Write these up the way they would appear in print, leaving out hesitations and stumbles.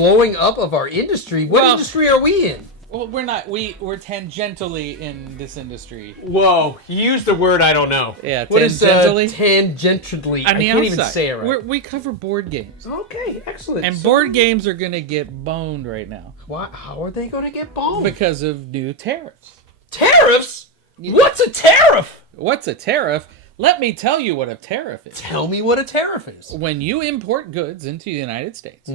blowing up of our industry. What industry are we in? Well, we're not. We're tangentially in this industry. Whoa, you used a word I don't know. Yeah, What is tangentially? tangentially? On I the can't outside. even say it right. We cover board games. Okay, excellent. And So- board games are going to get boned right now. How are they going to get boned? Because of new tariffs. Tariffs? What's a tariff? What's a tariff? Let me tell you what a tariff is. Tell me what a tariff is. When you import goods into the United States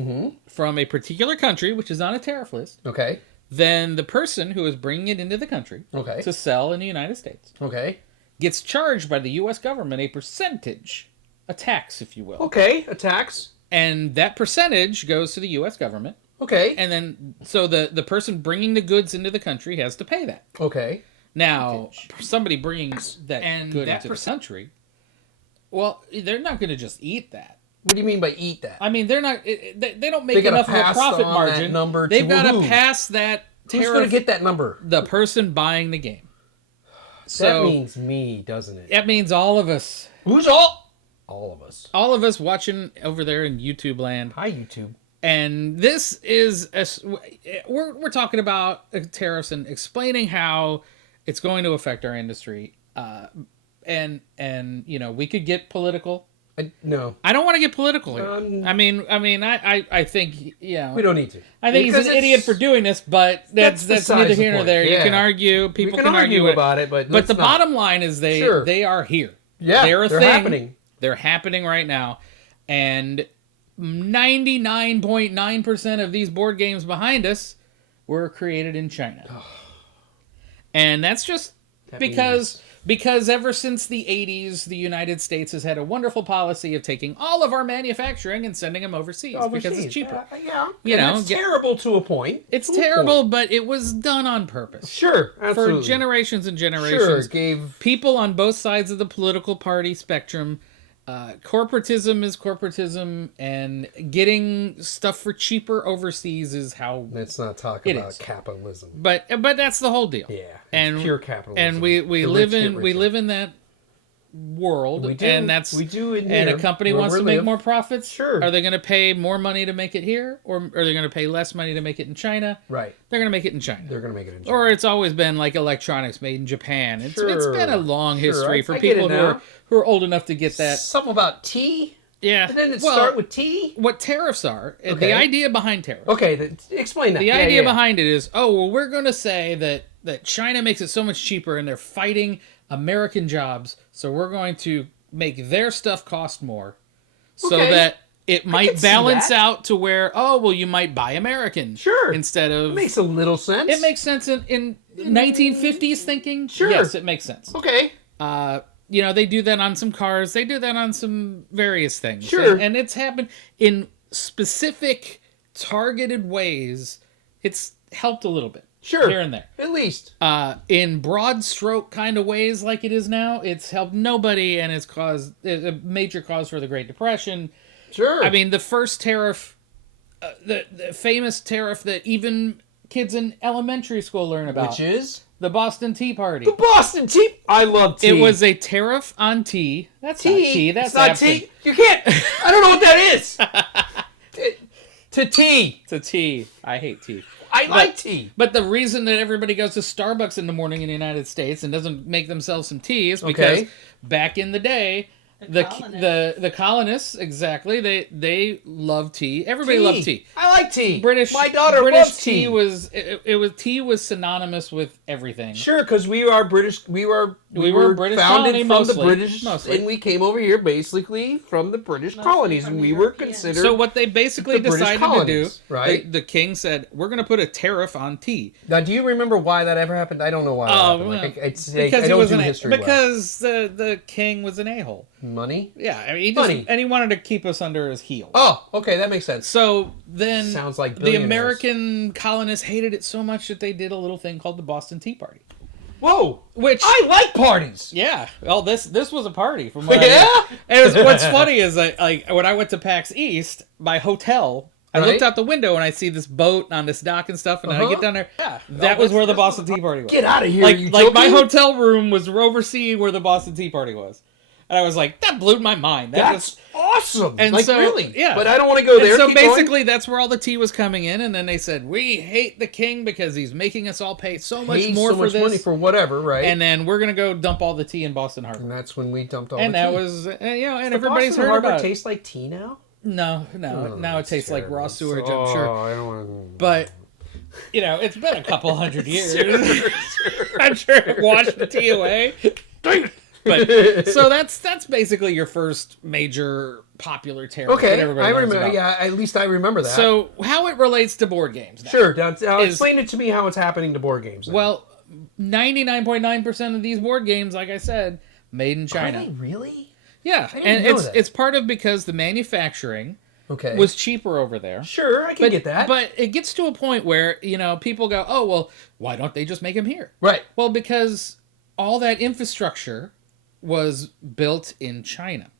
from a particular country, which is on a tariff list, Okay. then the person who is bringing it into the country to sell in the United States gets charged by the U.S. government a percentage, a tax, if you will. Okay, a tax. And that percentage goes to the U.S. government. Okay. And then, so the person bringing the goods into the country has to pay that. Okay. Now, somebody bringing that good into the country, well, they're not going to just eat that. What do you mean by eat that? I mean, they're not. They don't make enough of a profit margin. They've got to pass that tariff. Who's going to get that number? The person buying the game. That means me, doesn't it? That means all of us. Who's all? All of us. All of us watching over there in YouTube land. Hi, YouTube. And this is we're talking about tariffs and explaining how it's going to affect our industry. And you know, we could get political. No, I don't want to get political here. I mean, I think, you know, we don't need to. I think he's an idiot for doing this, but that's neither here nor there. Yeah. You can argue. People can argue about it, but the bottom line is they are here. Yeah, they're thing. Happening. They're happening right now, and 99.9% of these board games behind us were created in China, and that's just because ever since the 80s, the United States has had a wonderful policy of taking all of our manufacturing and sending them overseas because it's cheaper. You know, it's terrible to a point. It's terrible, but it was done on purpose. Sure, absolutely. For generations and generations. Sure, people on both sides of the political party spectrum. Corporatism is corporatism, and getting stuff for cheaper overseas is how. Let's not talk about capitalism. But that's the whole deal. Yeah, and pure capitalism. And we live in that world. We do. And we do. And a company wants to make more profits. Sure. Are they going to pay more money to make it here, or are they going to pay less money to make it in China? Right. They're going to make it in China. They're going to make it in China. Or it's always been like electronics made in Japan. It's been a long history for I people who are old enough to get that. Something about tea. Yeah. And then it start with tea. What tariffs are? The idea behind tariffs. Okay, explain that. The idea behind it is, we're going to say that China makes it so much cheaper, and they're fighting American jobs, so we're going to make their stuff cost more, so that it might balance out to where, you might buy American. Sure. Instead of... It makes a little sense. It makes sense in 1950s thinking. Sure. Yes, it makes sense. Okay. You know, they do that on some cars. They do that on some various things. Sure. And it's happened in specific, targeted ways. It's helped a little bit. Sure. Here and there. At least. In broad stroke kind of ways like it is now, it's helped nobody, and it's caused a major cause for the Great Depression. Sure. I mean, the first tariff, the famous tariff that even kids in elementary school learn about. Which is? The Boston Tea Party. The Boston Tea. I love tea. It was a tariff on tea. That's not tea. That's not tea. You can't. I don't know what that is. To tea. To tea. I hate tea. I like tea. But the reason that everybody goes to Starbucks in the morning in the United States and doesn't make themselves some tea is because back in the day, the colonists, exactly, they love tea. Everybody loved tea. I like tea. My daughter loves tea. Tea was synonymous with everything. Sure, because we are British. We were British founded colony, from the British, and we came over here basically from the British colonies, and we were considered. So what they basically decided to do, right? The king said, "We're going to put a tariff on tea." Now, do you remember why that ever happened? I don't know why. Because the king was an a-hole. Money? Yeah, I mean, he wanted to keep us under his heel. Oh, okay, that makes sense. So then, sounds like the American colonists hated it so much that they did a little thing called the Boston Tea Party. Whoa! Which I like parties. Yeah. Well, this was a party from what I and what's funny is like when I went to PAX East, my hotel. I looked out the window and I see this boat on this dock and stuff, and then I get down there. Yeah, that was where the Boston Tea Party was. Get out of here! Like my hotel room was overseeing where the Boston Tea Party was. And I was like, that blew my mind. That's awesome. And like, so, really? yeah. But I don't want to go there. And so Keep going. basically, that's where all the tea was coming in. And then they said, we hate the king because he's making us all pay so much more so for much this. money for whatever, right? And then we're going to go dump all the tea in Boston Harbor. And that's when we dumped all And the tea. that was, and Does everybody's Boston heard Harbor about it. taste like tea now? No. Now it tastes like raw sewage, I'm sure. I don't want to... But, it's been a couple hundred years. Sure. I'm sure it washed the tea away. But so that's basically your first major popular tariff. Okay, that everybody I learns remember. about. Yeah, at least I remember that. So how it relates to board games? Now. Sure. Now explain it to me how it's happening to board games. Now. Well, 99.9% of these board games, like I said, made in China. Are they really? Yeah, I didn't and know that. it's part of because the manufacturing Okay. was cheaper over there. Sure, I can get that. But it gets to a point where people go, oh well, why don't they just make them here? Right. Well, because all that infrastructure was built in China.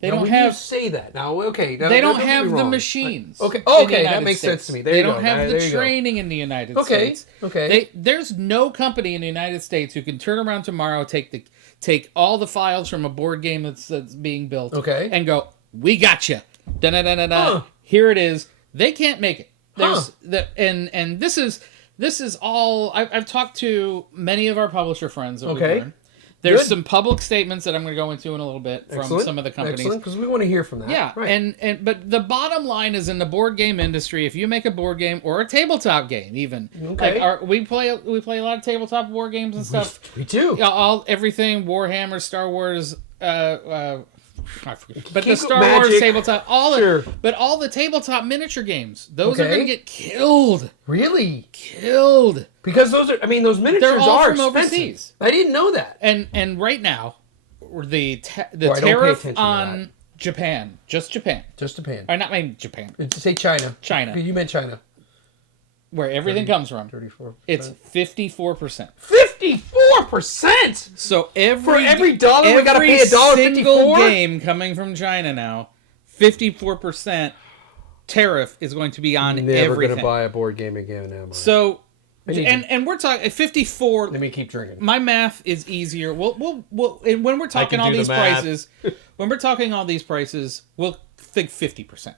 They don't when have. You say that now. Okay. Now, They don't get me have the wrong. machines. Okay. in the Okay, that United makes States. sense to me. There they you go. don't have There the you go. training in the United Okay. States. Okay. There's no company in the United States who can turn around tomorrow, take all the files from a board game that's being built, Okay. and go, we got you. Da da da da da. Huh. Here it is. They can't make it. Huh. And this is all. I've talked to many of our publisher friends. That we've Okay. learned. There's Good. some public statements that I'm going to go into in a little bit from Excellent. some of the companies. Excellent, because we want to hear from that. Yeah, Right. but the bottom line is in the board game industry, if you make a board game or a tabletop game, even Okay. like we play a lot of tabletop board games and stuff. We do. Yeah, everything Warhammer, Star Wars, I forget. But the King- Star Magic. Wars tabletop, Sure. but all the tabletop miniature games, those are Okay. going to get killed. Really? Killed. Because those miniatures They're all are from expensive. overseas. I didn't know that. And right now, the Well, I don't pay tariff attention to on Japan, just Japan. Just Japan. Or not maybe Japan, Say China. China. You meant China. where everything comes from. 34%. It's 54%. 54%. So For every dollar, we gotta pay $1.54? single game coming from China now, 54% tariff is going to be on Never everything. gonna buy a board game again, am I? So, need and we're talking 54. Let me keep drinking. My math is easier. We'll and when we're talking can all do the these math. prices, when we're talking all these prices, we'll think 50%.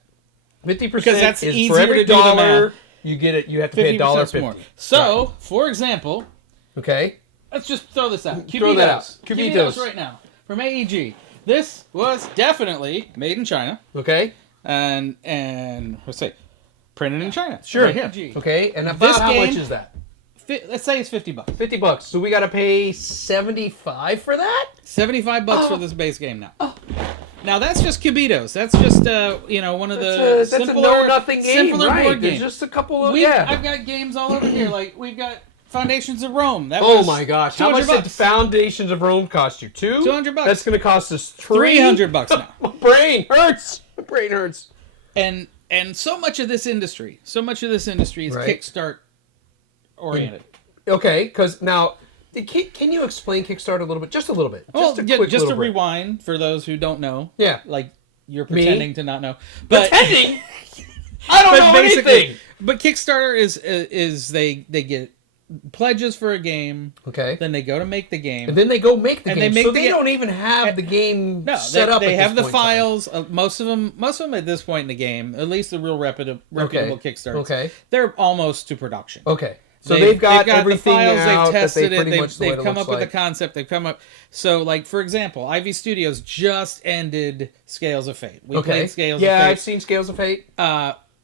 50% Because that's is easier for every to do the dollar math. you get it. You have to pay 50% $1.50 more. So, for example, Okay. let's just throw this out. Throw that out. Cubitos Cubitos. right now from AEG. This was definitely made in China Okay. and let's say printed in China. Sure. From Yeah. AEG. Okay. And about how game- much is that? Let's say it's $50. $50. So we got to pay $75 for that? $75 for this base game now. Now that's just Cubitos. That's just one of the That's a simpler, no-nothing game, simpler right? board There's games. just a couple of I've got games all over here. Like we've got Foundations of Rome. That Oh was my gosh! How much did $200. Foundations of Rome cost you? $200. $200. That's going to cost us $300 $300 now. My brain hurts. My brain hurts. And so much of this industry is Right. Kickstart oriented. Okay, because now, can you explain Kickstarter a little bit? Just a little bit. Well, Just a quick just to little bit. rewind for those who don't know. Yeah. Like you're Me? pretending to not know. But Pretending? I don't know anything. But Kickstarter is they get pledges for a game. Okay. Then they go to make the game. And then they go make the And game. they make So the they ga- don't even have the game No, set up. they at have this the point in time. files. Most of them at this point in the game, at least the real reputable Kickstarters. Okay. They're almost to production. Okay. So they've got everything the files, out they've that tested they it, pretty much the way they've it come looks up with like. a concept, they've come up. So, like, for example, Ivy Studios just ended Scales of Fate. We played Scales of Fate. Yeah, I've seen Scales of Fate.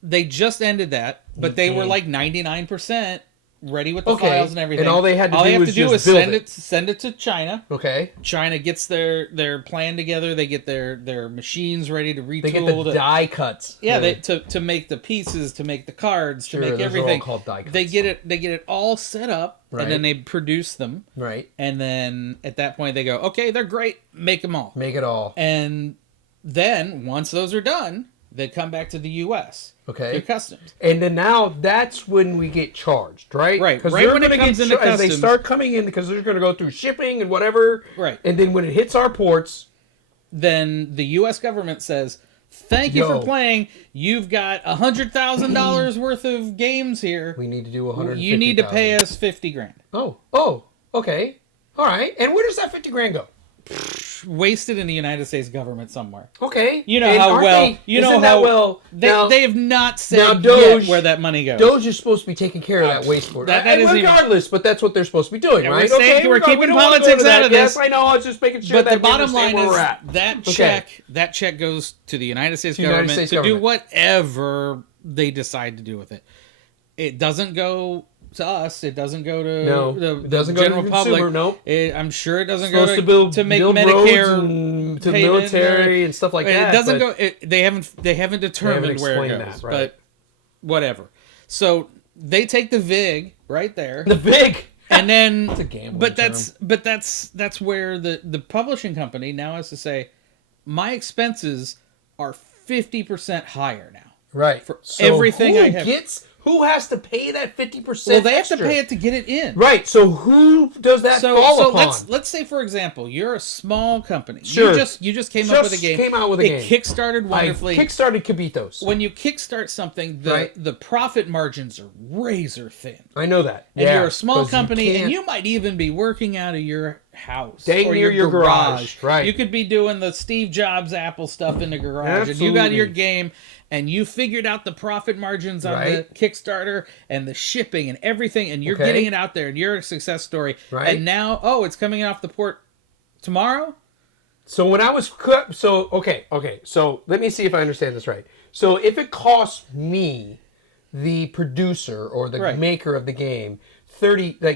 They just ended that, but they were like 99% ready with the Okay. files and everything. And all they had to do was just build it. send it to China. Okay. China gets their plan together. They get their machines ready to retool. They get the die cuts. Yeah, to make the pieces, to make the cards, Sure, to make those are everything. all called die cuts. They get it all set up, Right. and then they produce them. Right. And then at that point they go, okay, they're great, make them all. Make it all. And then once those are done, they come back to the U.S. Okay. to customs. And then now that's when we get charged, right? Right. Because Right when it comes into as they customs. start coming in, because they're going to go through shipping and whatever. Right. And then when it hits our ports, Then the U.S. government says, "Thank you for Yo. playing. You've got $100,000 worth of games here. we need to do 150. You need to pay us $50,000." Oh, okay, all right. And where does that $50,000 go? wasted in the United States government somewhere. Okay. You know And how aren't well. they- You isn't know that how well. they have not said now yet Doge- where that money goes. Doge is supposed to be taking care of that wastewater. that isn't even- Regardless, but that's what they're supposed to be doing, And right? we're keeping we don't wanna go politics to out that. of this. Yes, I know. I was just making sure But that the we bottom understand line where is we're at. that check goes to the United States To the United government States to do government. whatever they decide to do with it. It doesn't go to us. It doesn't go to it doesn't go to general the public. consumer, nope. I'm sure it doesn't Supposed go to make build Medicare roads and to payment, military and stuff like that. It doesn't but go. They haven't determined where it explained goes, that, right. but whatever. So they take the VIG right there, The VIG. and then That's a gambling but term. that's where the publishing company now has to say, my expenses are 50% higher now. Right. For everything who I have. Who has to pay that 50%? Well, they have to extra? pay it to get it in. Right. So who does that fall upon? let's say, for example, you're a small company. Sure. You just came up with a game. Came out with a game. It kickstarted wonderfully. I kickstarted Cabitos. When you kickstart something, the profit margins are razor thin. I know that. And Yeah, you're a small 'cause company, and can't- you might even be working out of your house Dang or near your garage. Right. You could be doing the Steve Jobs Apple stuff in the garage, and you got your Absolutely. game, and you figured out the profit margins on the Right. Kickstarter and the shipping and everything, and you're Okay. getting it out there, and you're a success story. Right. And now, it's coming off the port tomorrow. So when I was okay. So let me see if I understand this right. So if it costs me, the producer or the Right. maker of the game,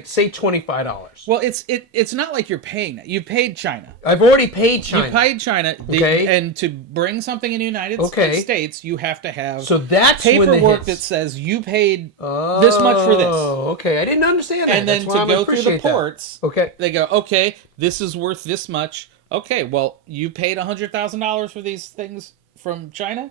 say $25. Well, it's not like you're paying that. You paid China. I've already paid China. You paid China, Okay. and to bring something in the United Okay. States, you have to have So that's when the paperwork that hits. says you paid this much for this. Oh, okay. I didn't understand that. And then That's why to I go through the appreciate that. ports, Okay. they go, okay, this is worth this much. Okay, well, you paid $100,000 for these things from China.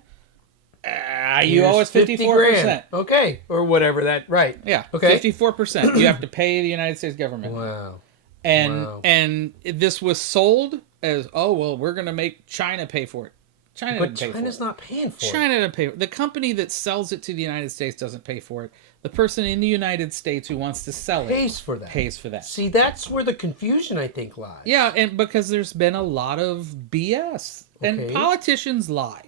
You owe us 54%. Okay, or whatever that. Right. Yeah, Okay. 54%. You have to pay the United States government. Wow. And Wow. and this was sold as, we're going to make China pay for it. China But didn't pay China's for it. not paying for it. China didn't pay for it. The company that sells it to the United States doesn't pay for it. The person in the United States who wants to sell it Pays for that. pays for that. See, that's where the confusion I think lies. Yeah, and because there's been a lot of BS. And Okay. politicians lie.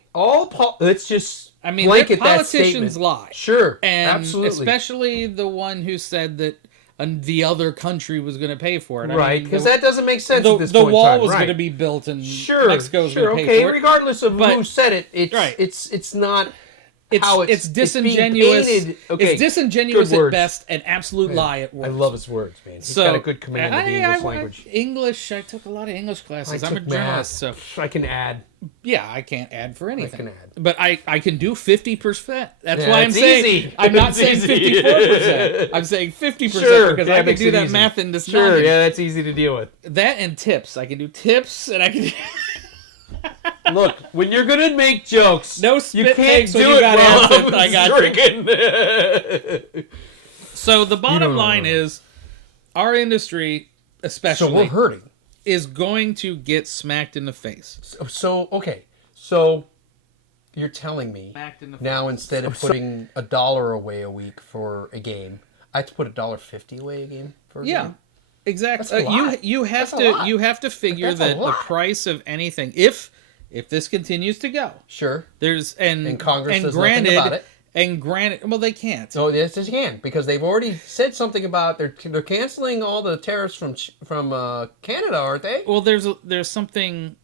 Let's just I mean, blanket that politicians statement. lie. Sure, And absolutely. especially the one who said that the other country was going to pay for it. I Right, mean, because that doesn't make sense the at this the point in wall time. was Right. going to be built and Sure, Mexico's sure, going to pay okay. for it. Regardless of But- who said it, it's Right. it's not It's, how it's being disingenuous. painted. Okay, It's disingenuous good at words. best, and absolute lie at worst. I love his words, man. He's So got a good command of the English language. English. I took a lot of English classes. I'm a took journalist, math. so I can add. yeah, I can't add for anything. can add. But I can do 50%. That's Yeah, why I'm it's saying easy. I'm not It's saying easy. 54%. I'm saying 50% Sure, because yeah, I it can makes do it that easy. math in this Sure, noggin. yeah, that's easy to deal with. That and tips. I can do tips, and I can. Look, when you're gonna make jokes, No you spit can't takes when do you it got while acid. I'm I got you. drinking. So the bottom know. line is, our industry, So especially, we're hurting. is going to get smacked in the face. So okay, so you're telling me Smacked in the now instead of putting $1 away a week for a game, I have to put $1.50 away a game for a Yeah, game? exactly. That's a lot. You have That's a lot. you have to figure That's a that the lot. price of anything, if this continues to go, Sure. there's And Congress and does nothing granted about it. and granted, well, they can't. No, yes, they can because they've already said something about they're canceling all the tariffs from Canada, aren't they? Well, there's something,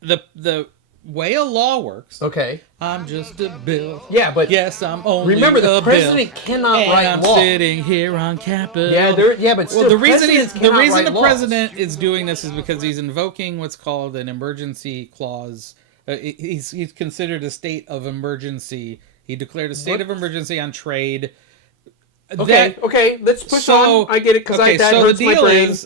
the way a law works. Okay. I'm just a bill. Yeah, but Yes, I'm only remember the a president bill, cannot and write I'm law. sitting here on Capitol. Yeah, but still, Well, the reason presidents the cannot reason write the laws. president is doing this is because he's invoking what's called an emergency clause. He's considered a state of emergency. He declared a state of emergency on trade. Okay, let's push on. I get it because that so hurts the my deal brain. is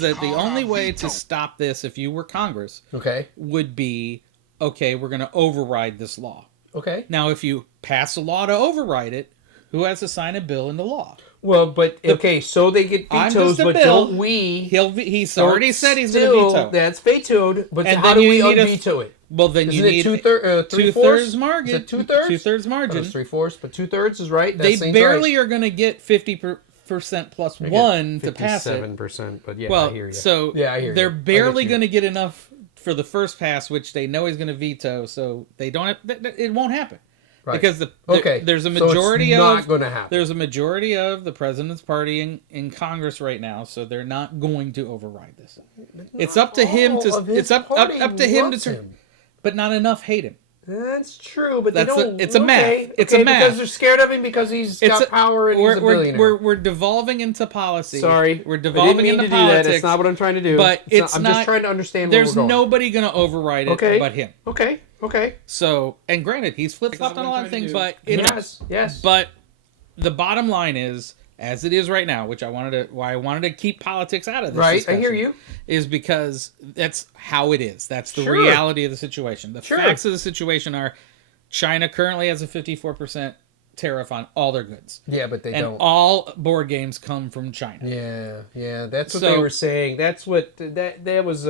that the only way to stop this, if you were Congress, Okay. would be, okay, we're going to override this law. Okay. Now, if you pass a law to override it, who has to sign a bill into law? Well, but okay, so they get I'm vetoes, just a but bill. don't we? He's already said he's going to Still, veto. That's vetoed, but And how then do you we need unveto it? Well, then Isn't you it need two-thirds two-thirds margin. Is it 2/3? Two-thirds Oh, margin. it's 3/4, but 2/3 is right. That They seems barely right. are going to get 50% plus one to pass it. 57%, but yeah, Well, I hear you. so yeah, I hear they're you. barely going to get enough for the first pass, which they know he's going to veto. So they don't. It won't happen. Right. Because there's a So majority it's not of going to happen. there's a majority of the president's party in Congress right now, so they're not going to override this. It's up to him to it's up to him to but not enough hate him. That's true, but That's they don't. it's a math. It's a math because they're scared of him because he's got power and he's a billionaire. We're devolving into policy. Sorry, we're devolving into politics. That's not what I'm trying to do. But I'm just trying to understand. There's where we're going. nobody going to override it but him. Okay. So, and granted, he's flip-flopped on a lot of things, but yes. But the bottom line is, as it is right now, which I wanted to keep politics out of this. Right, discussion, I hear you. Is because that's how it is. That's the reality of the situation. The facts of the situation are, China currently has a 54% tariff on all their goods. Yeah, but they don't. And all board games come from China. Yeah. That's what they were saying. That's what that was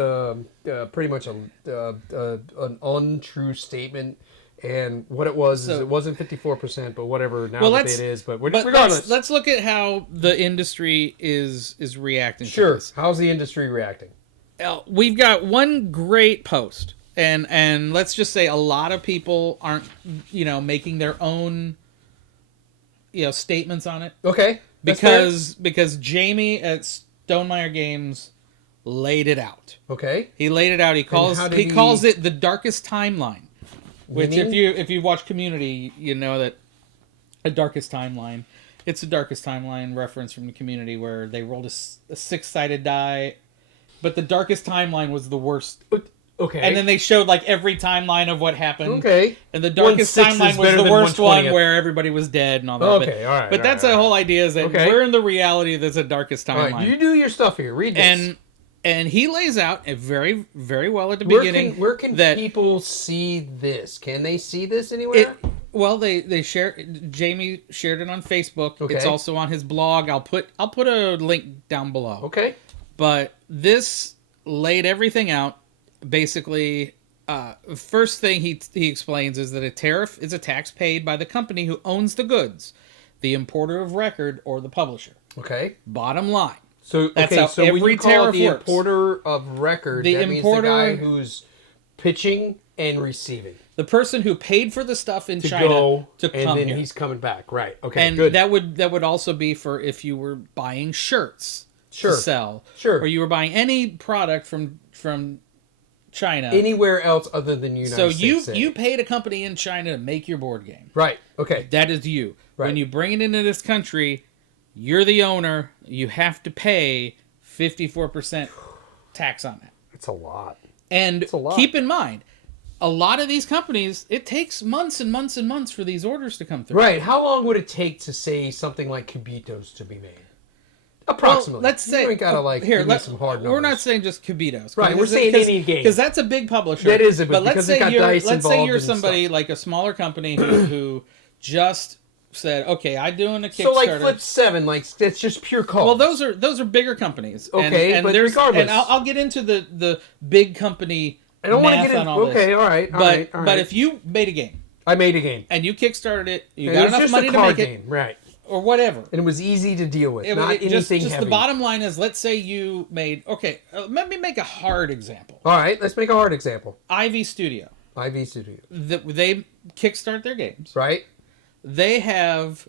pretty much an untrue statement. And what it was is it wasn't 54%, but whatever now it is. But regardless, let's look at how the industry is reacting. Sure. To this. How's the industry reacting? We've got one great post, and let's just say a lot of people aren't making their own statements on it. Okay. Because Jamie at Stonemeyer Games laid it out. Okay. He laid it out. He calls it the darkest timeline. Which if you watch Community, you know that a darkest timeline. It's a darkest timeline reference from the Community where they rolled a six-sided die, but the darkest timeline was the worst. Okay. And then they showed like every timeline of what happened. Okay. And the darkest timeline was the worst one where everybody was dead and all that. Okay, all right. But that's the whole idea is that we're in the reality that's a darkest timeline. All right, you do your stuff here. Read this. And he lays out very, very well at the beginning. Where can people see this? Can they see this anywhere? They share. Jamie shared it on Facebook. Okay. It's also on his blog. I'll put a link down below. Okay. But this laid everything out. Basically, first thing he explains is that a tariff is a tax paid by the company who owns the goods, the importer of record, or the publisher. Okay. Bottom line. So that's how every when you call tariff the works. Importer of record, that means the guy who's pitching and receiving. The person who paid for the stuff in China to come here. And then he's coming back. Right. Okay, and good. that would also be for if you were buying shirts to sell. Sure. Or you were buying any product from China. Anywhere else other than United States. So you paid a company in China to make your board game. Right. Okay. That is you. Right. When you bring it into this country, you're the owner. You have to pay 54% tax on that. It's a lot. And keep in mind, a lot of these companies, it takes months and months and months for these orders to come through. Right. How long would it take to say something like Cubitos to be made? Approximately. Well, let's say you ain't gotta give me some hard numbers. We're not saying just Cubitos, right? We're saying any game because that's a big publisher. That is a big. But let's say you're somebody stuff. like a smaller company who just said, "Okay, I'm doing a Kickstarter." So like Flip 7, like that's just pure cost. Well, those are bigger companies. Okay, and but regardless, and I'll get into the big company. I don't want to math get into. on all Okay, this. all right. But if you made a game, I made a game, and you Kickstarted it, you and got it was enough just money a to card make game, it, right? Or whatever. And it was easy to deal with, not anything just heavy. The bottom line is, let's say you made... Okay, let me make a hard example. All right, let's make a hard example. Ivy Studio. They kickstart their games. Right. They have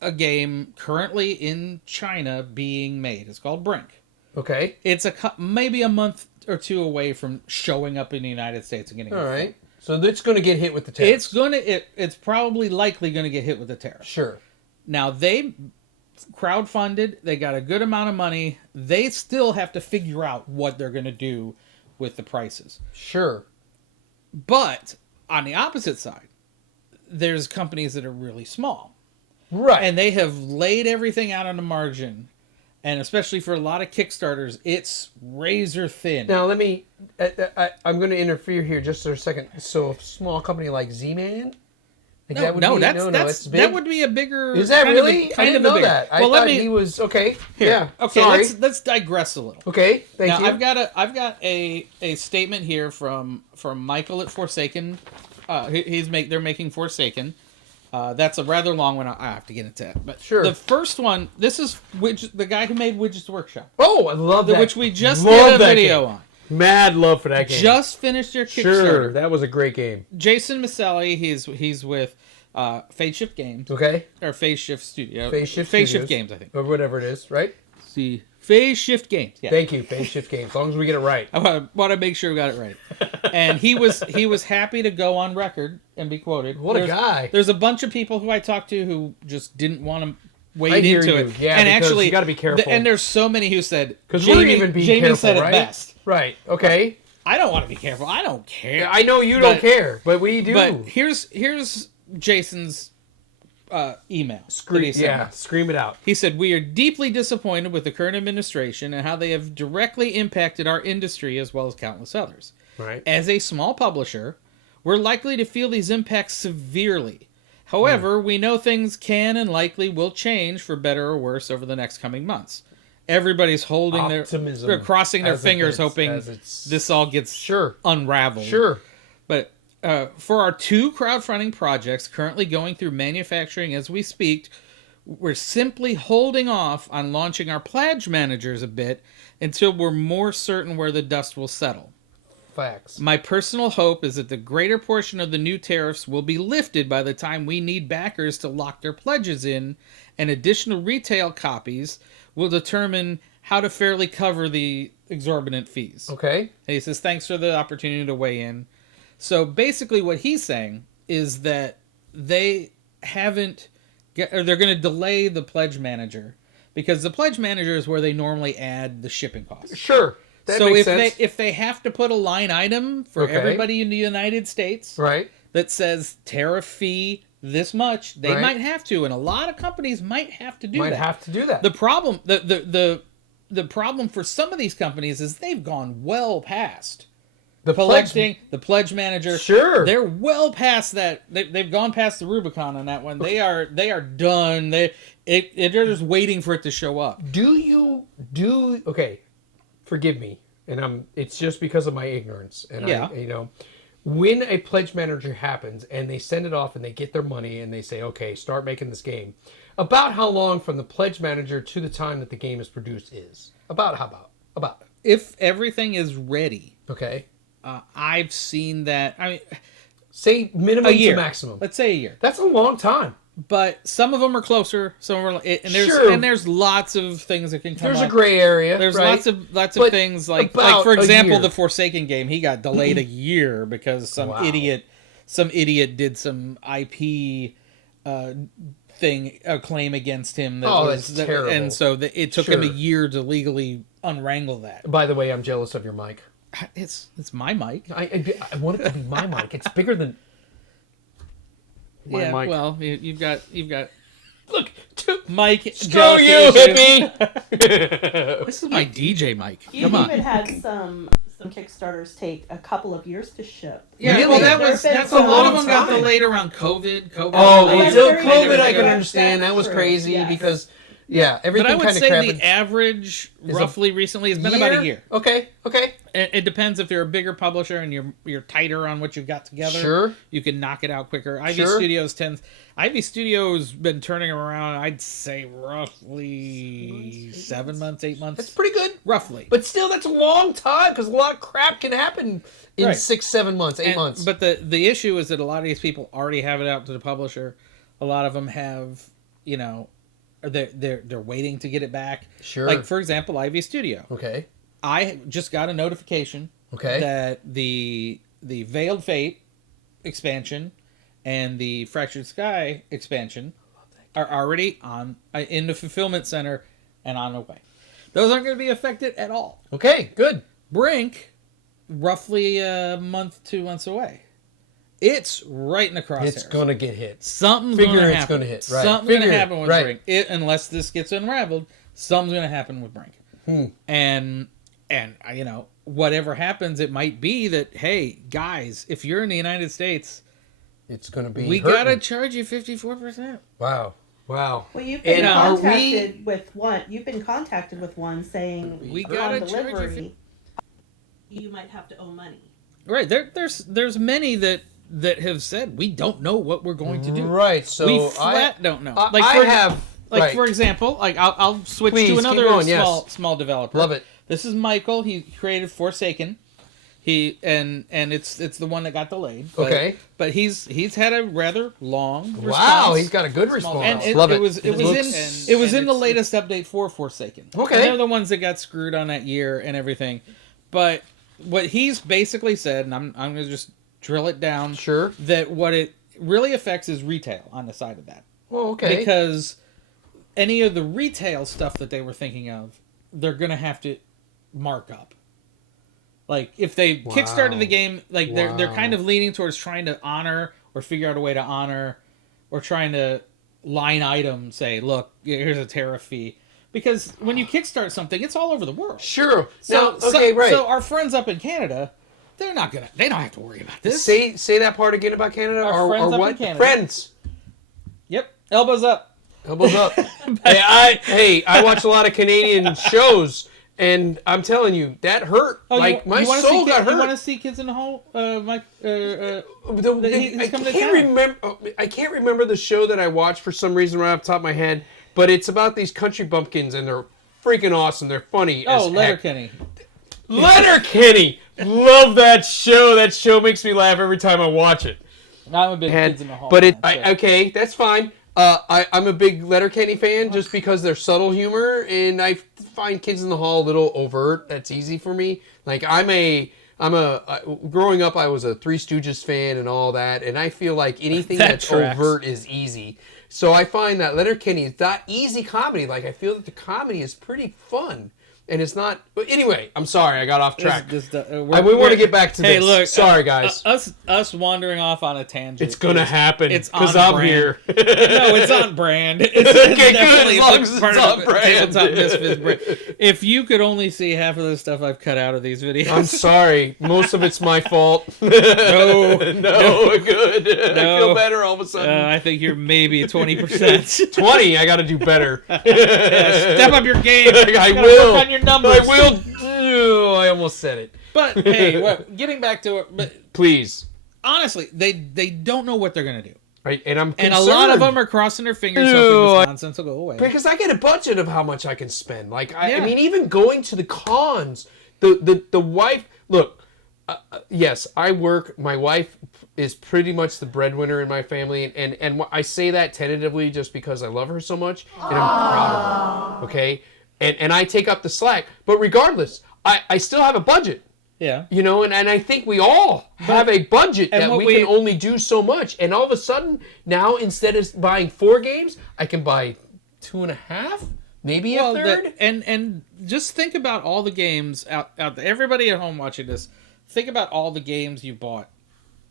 a game currently in China being made. It's called Brink. Okay. It's maybe a month or two away from showing up in the United States and getting... All right. So it's going to get hit with the tariff. It's probably likely going to get hit with the tariff. Sure. Now, they crowdfunded. They got a good amount of money. They still have to figure out what they're going to do with the prices. Sure. But on the opposite side, there's companies that are really small. Right. And they have laid everything out on the margin. And especially for a lot of Kickstarters, it's razor thin. Now, I'm going to interfere here just for a second. So, a small company like Z-Man? That would be a bigger... Is that really? I didn't know that. I thought he was... Okay. Here. Yeah. Okay, sorry. let's digress a little. Okay, thank you. I've got a statement here from Michael at Forsaken. They're making Forsaken. That's a rather long one. I have to get into it. But sure. The first one, this is the guy who made Widgets Workshop. Oh, I love that. Which we just did a video on. Mad love for that game. Just finished your Kickstarter. Sure, that was a great game. Jason Maselli, he's with Phase Shift Games. Okay. Or Phase Shift Studio. Phase Shift Games, I think. Or whatever it is, right? See, Phase Shift Games. Yeah. Thank you, Phase Shift Games. As long as we get it right. I want to make sure we got it right. And he was happy to go on record and be quoted. What a guy. There's a bunch of people who I talked to who just didn't want to wade into it. Yeah, and actually, you got to be careful. And there's so many who said, because we're even being Jamie careful, said it right? best. Right. Okay. I don't want to be careful. I don't care. Yeah, I know you don't care, but we do. But here's Jason's email. Scream it out. He said, "We are deeply disappointed with the current administration and how they have directly impacted our industry as well as countless others. Right. As a small publisher, we're likely to feel these impacts severely. However, we know things can and likely will change for better or worse over the next coming months." Everybody's holding they're crossing their fingers, hoping this all gets unraveled. Sure. But for our 2 crowdfunding projects currently going through manufacturing as we speak, we're simply holding off on launching our pledge managers a bit until we're more certain where the dust will settle. Facts. My personal hope is that the greater portion of the new tariffs will be lifted by the time we need backers to lock their pledges in, and additional retail copies will determine how to fairly cover the exorbitant fees. Okay. And he says, thanks for the opportunity to weigh in. So basically what he's saying is that they haven't, or they're going to delay the pledge manager, because the pledge manager is where they normally add the shipping costs. Sure. That makes sense. if they have to put a line item for everybody in the United States that says tariff fee this much, they might have to, and a lot of companies might have to do that. The problem the problem for some of these companies is they've gone well past the pledge manager. Sure. They're well past that. They've gone past the Rubicon on that one. They are done. They're just waiting for it to show up. Okay, forgive me, and it's just because of my ignorance, and when a pledge manager happens and they send it off and they get their money and they say, okay, start making this game, about how long from the pledge manager to the time that the game is produced is? About if everything is ready. Okay. I've seen that. I mean, say minimum to maximum. Let's say a year. That's a long time. But some of them are closer. Some are, and there's lots of things that can come. There's a gray area. There's lots of things like for example, the Forsaken game. He got delayed a year because some idiot did some IP claim against him. That's terrible. And so it took him a year to legally unwrangle that. By the way, I'm jealous of your mic. It's my mic. I want it to be my mic. It's bigger than. My mic. Well, you've got look, Mike. Screw you, hippie. This is my DJ mic. You've even had some Kickstarters take a couple of years to ship. Yeah, really? Well, that's a lot of them got delayed around COVID. Until COVID, I can understand. That was crazy because. Yeah, everything. But I would say the average, roughly recently, has been about a year. Okay. It depends if you're a bigger publisher and you're tighter on what you've got together. Sure. You can knock it out quicker. Ivy Studios been turning around, I'd say, roughly 7 months, 8 months. That's pretty good. Roughly. But still, that's a long time because a lot of crap can happen in 6, 7 months, 8 months. But the issue is that a lot of these people already have it out to the publisher. A lot of them have, they're waiting to get it back. Sure. Like, for example, Ivy Studio. Okay. I just got a notification that the Veiled Fate expansion and the Fractured Sky expansion are already in the fulfillment center and on the way. Those aren't going to be affected at all. Okay, good. Brink, roughly a month, 2 months away. It's right in the crosshairs. It's going to get hit. Something's going to happen. It's going to hit. Right. Something's going to happen with Brink. Unless this gets unraveled, something's going to happen with Brink. And whatever happens, it might be that, hey, guys, if you're in the United States, it's going to be we got to charge you 54%. Wow. Well, you've been contacted with one. You've been contacted with one saying we got to delivery. You might have to owe money. Right. There's many that that have said we don't know what we're going to do. Right. So we flat don't know. For example, I'll switch to another small developer. Love it. This is Michael. He created Forsaken. It's the one that got delayed. But he's had a rather long response. Wow, he's got a good response. And Love it. It was in the latest update for Forsaken. Okay. And they're the ones that got screwed on that year and everything. But what he's basically said, and I'm going to just drill it down. Sure. That what it really affects is retail on the side of that. Oh, okay. Because any of the retail stuff that they were thinking of, they're going to have to mark up. Like, if they kickstarted the game, like, they're kind of leaning towards trying to honor or figure out a way to honor or trying to line item, say, look, here's a tariff fee. Because when you kickstart something, it's all over the world. Sure. So our friends up in Canada, they don't have to worry about this. Say that part again about Canada. Our friends up what? in Canada. Friends. Yep. Elbows up. Elbows up. I watch a lot of Canadian shows. And I'm telling you, that hurt. My soul got hurt. You want to see Kids in the Hall? I can't remember the show that I watched for some reason right off the top of my head. But it's about these country bumpkins, and they're freaking awesome. They're funny. Letterkenny. Letterkenny. Love that show. That show makes me laugh every time I watch it. I'm a big Kids in the Hall. But okay, that's fine. I'm a big Letterkenny fan just because they're subtle humor, and I find Kids in the Hall a little overt. That's easy for me. Like growing up, I was a Three Stooges fan and all that, and I feel like anything that's overt is easy. So I find that Letterkenny is not easy comedy. Like, I feel that the comedy is pretty fun. And it's not... But anyway, I'm sorry. I got off track. We want to get back to this. Look. Sorry, guys. Us wandering off on a tangent. It's going to happen. It's because I'm here. No, it's on brand. It's okay, good. As long as it's on brand. Tabletop Misfits brand. If you could only see half of the stuff I've cut out of these videos. I'm sorry. Most of it's my fault. No, good. I feel better all of a sudden. I think you're maybe 20%. 20? I got to do better. Step up your game. I will. Work on your numbers. I will. I almost said it. But hey, getting back to it. But please. Honestly, they don't know what they're gonna do. Right, and I'm concerned. And a lot of them are crossing their fingers hoping this nonsense will go away. Because I get a budget of how much I can spend. Like I mean, even going to the cons, the wife. Look, yes, I work. My wife is pretty much the breadwinner in my family, and I say that tentatively just because I love her so much, and I'm proud of her. Okay. And I take up the slack. But regardless, I still have a budget. Yeah. You know, and I think we all have a budget that we can only do so much. And all of a sudden, now instead of buying 4 games, I can buy 2.5, maybe a third. And just think about all the games out there. Everybody at home watching this, think about all the games you bought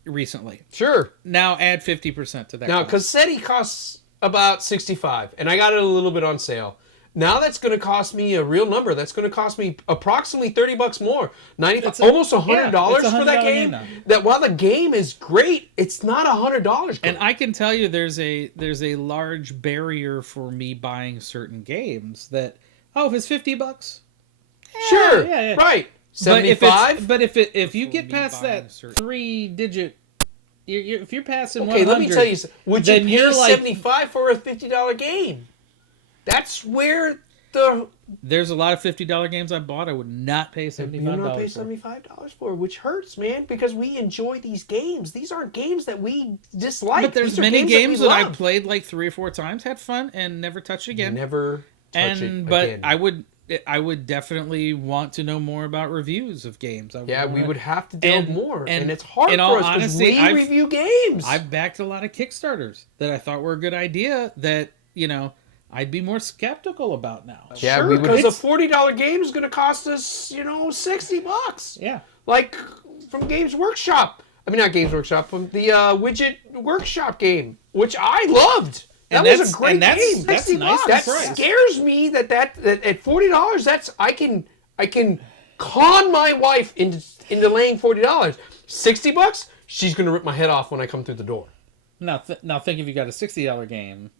recently. Sure. Now add 50% to that. Now, Cassetti costs about $65, and I got it a little bit on sale. Now that's going to cost me a real number. That's going to cost me approximately $30 more, almost $100 for that game. That while the game is great, it's not $100. And I can tell you, there's a large barrier for me buying certain games. That if it's $50, sure, right, 75. But if you get past that 3-digit, if you're passing 100, let me tell you, would you pay $75 for a $50 game? That's where there's a lot of $50 games I bought I would not pay $75 You not pay $75 for, which hurts, man, because we enjoy these games. These aren't games that we dislike. But there's many games that I've played like 3 or 4 times, had fun, and never touched again. Never touch it again. I would definitely want to know more about reviews of games. We would have to delve more, and it's hard for us because we review games. I've backed a lot of Kickstarters that I thought were a good idea that, I'd be more skeptical about now. Yeah, sure, because a $40 game is going to cost us, $60. Yeah. Like from Games Workshop. I mean, not Games Workshop, from the Widget Workshop game, which I loved. That was a great game. That's nice. That scares me that at $40, I can con my wife into laying $40. $60, she's going to rip my head off when I come through the door. Now think if you got a $60 game.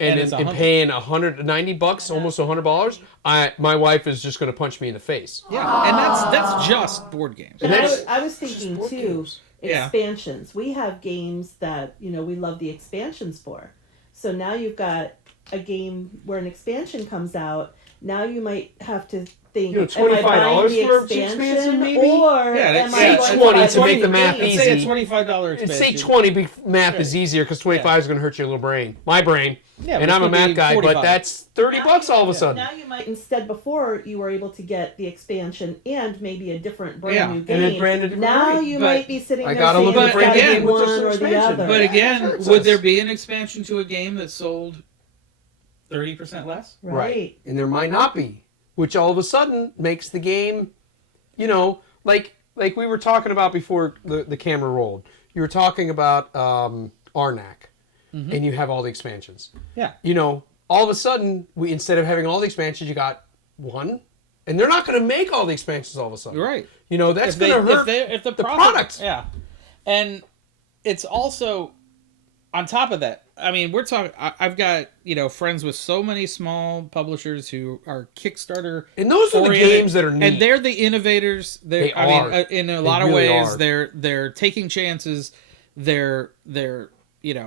And paying $190, almost $100, my wife is just going to punch me in the face. Yeah, and that's just board games. And I was thinking too, expansions. We have games that, we love the expansions for. So now you've got a game where an expansion comes out. Now you might have to think, $25 for expansion, maybe? Or am say I 20 to make the math Let's easy. say a $25 expansion. Say 20, math is easier because 25 is going to hurt your little brain. My brain. Yeah, and I'm a math guy, 45. but that's $30 all of a sudden. Now you might, instead before you were able to get the expansion and maybe a different brand new game. And then branded now you might be sitting there gotta saying look at the brand again, game with one just an or the expansion. other. But again, would there be an expansion to a game that sold 30% less? Right. And there might not be, which all of a sudden makes the game, like we were talking about before the camera rolled. You were talking about Arnak, and you have all the expansions. Yeah. All of a sudden, instead of having all the expansions, you got one, and they're not going to make all the expansions all of a sudden. Right. That's going to hurt if the product. Yeah. And it's also, on top of that, I mean, we're talking, I've got, friends with so many small publishers who are Kickstarter And those are the games that are neat. And they're the innovators. They I are. mean, in a lot of ways, they're taking chances. They're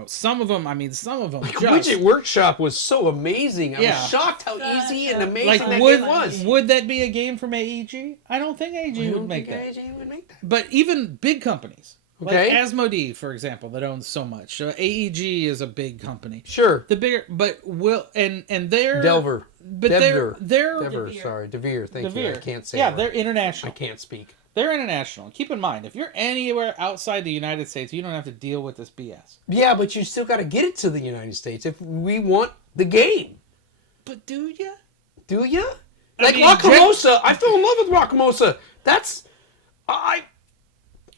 some of them Widget Workshop was so amazing. I was shocked how easy and amazing that game was. Would that be a game from AEG? I don't think AEG would make that. AEG would make that. But even big companies, like Okay. Asmodee, for example, that owns so much. AEG is a big company. Sure. The bigger, but they're Delver. but Devir. they're Devir, sorry. Devir, thank you. I can't say Yeah, it. they're international. I can't speak. They're international. Keep in mind, if you're anywhere outside the United States, you don't have to deal with this BS. Yeah, but you still got to get it to the United States if we want the game. But do you? Do you? I mean, Lacrymosa. I fell in love with Lacrymosa. That's... I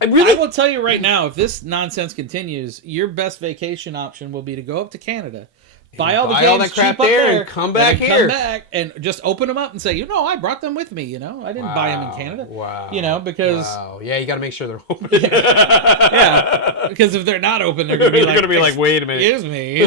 really... I will tell you right now, if this nonsense continues, your best vacation option will be to go up to Canada, buy all the games that crap cheap up there, and come back here. Come back and just open them up and say, I brought them with me. I didn't buy them in Canada. Wow. Because yeah, you got to make sure they're open. yeah, because if they're not open, they're going to be like, wait a minute. Excuse me,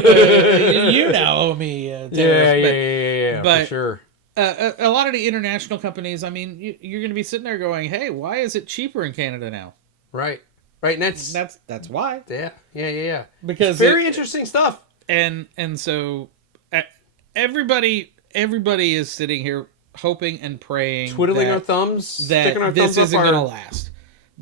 you now owe me. Yeah, but for sure. A lot of the international companies, I mean, you're going to be sitting there going, "Hey, why is it cheaper in Canada now?" Right, and that's why. Yeah. Because it's very interesting stuff. And so everybody is sitting here hoping and praying, twiddling our thumbs, that our this thumbs isn't going to last.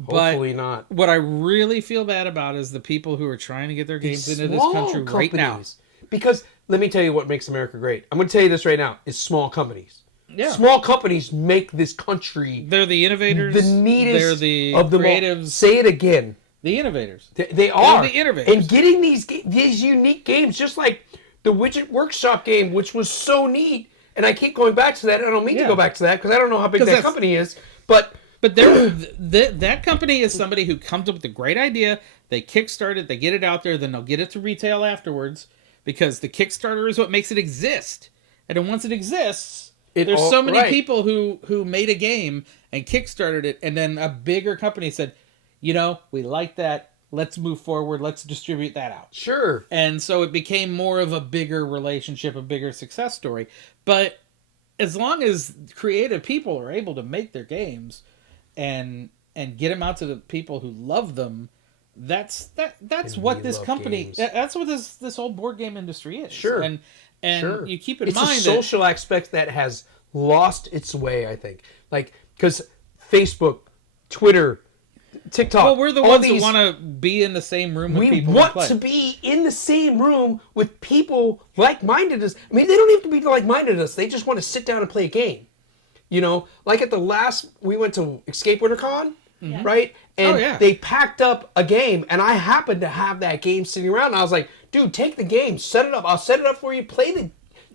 Hopefully not. What I really feel bad about is the people who are trying to get their games into this country right now. Because let me tell you what makes America great. I'm going to tell you this right now: is small companies. Yeah. Small companies make this country. They're the innovators. The neatest they're the of the creatives. Say it again. The innovators. They are. They're the innovators. And getting these unique games, just like the Widget Workshop game, which was so neat. And I keep going back to that. I don't mean to go back to that because I don't know how big that company is. But that company is somebody who comes up with a great idea. They kickstart it. They get it out there. Then they'll get it to retail afterwards because the Kickstarter is what makes it exist. And then once it exists, there's so many people who made a game and kickstarted it. And then a bigger company said, we like that. Let's move forward. Let's distribute that out. Sure. And so it became more of a bigger relationship, a bigger success story. But as long as creative people are able to make their games and get them out to the people who love them, that's what this company, that's what this whole board game industry is. Sure. And sure. You keep in mind it's a social aspect that has lost its way, I think. Because Facebook, Twitter, TikTok. Well, we're the ones who want to be in the same room with people. We want to be in the same room with people like-minded as... I mean, they don't have to be like-minded as us. They just want to sit down and play a game. Like at the last... We went to Escape WinterCon, right? And they packed up a game, and I happened to have that game sitting around, and I was like, dude, take the game, set it up. I'll set it up for you. Play the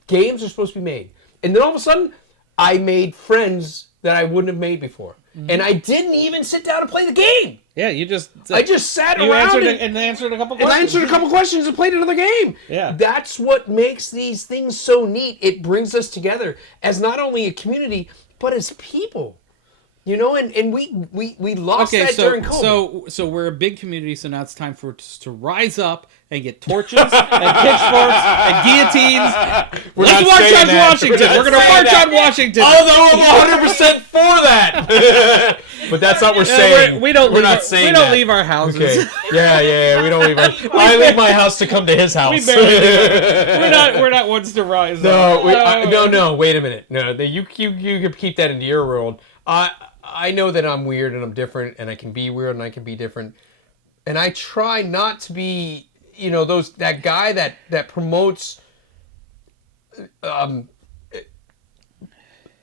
games are supposed to be made. And then all of a sudden, I made friends that I wouldn't have made before. And I didn't even sit down and play the game. Yeah, I just sat around and answered a couple questions. And I answered a couple questions and played another game. Yeah. That's what makes these things so neat. It brings us together as not only a community, but as people. You know, and we lost that during COVID. So we're a big community, so now it's time for us to rise up and get torches and pitchforks and guillotines. Let's march on Washington. We're going to march on Washington. Although I'm 100% for that. But that's not what we're saying. We don't leave our houses. Okay. Yeah. We don't leave our I leave my house to come to his house. We barely do. We're not ones to rise up. No, wait a minute. No, you can keep that into your world. I know that I'm weird and I'm different and I can be weird and I can be different. And I try not to be, that guy that promotes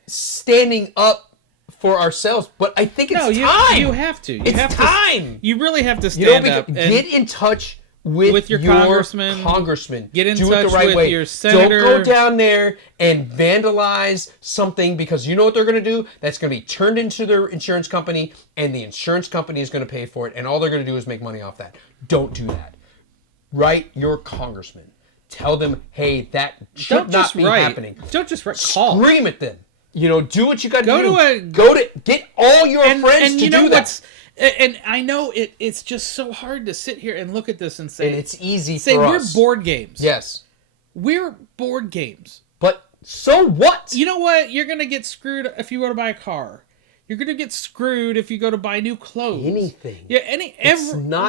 standing up for ourselves. But I think it's time. You have to. It's time. You really have to stand up. Get in touch with your congressman. Get in Do touch it the right with way. your senator. Don't go down there and vandalize something because you know what they're going to do? That's going to be turned into their insurance company, and the insurance company is going to pay for it, and all they're going to do is make money off that. Don't do that. Write your congressman. Tell them, hey, that should not be happening. Don't just write. Call. Scream at them. Do what you got to do. Go to get all your friends to do that. And I know it's just so hard to sit here and look at this and say... And it's easy for us. We're board games. Yes. We're board games. But so what? You know what? You're going to get screwed if you go to buy a car. You're going to get screwed if you go to buy new clothes. Anything. Yeah,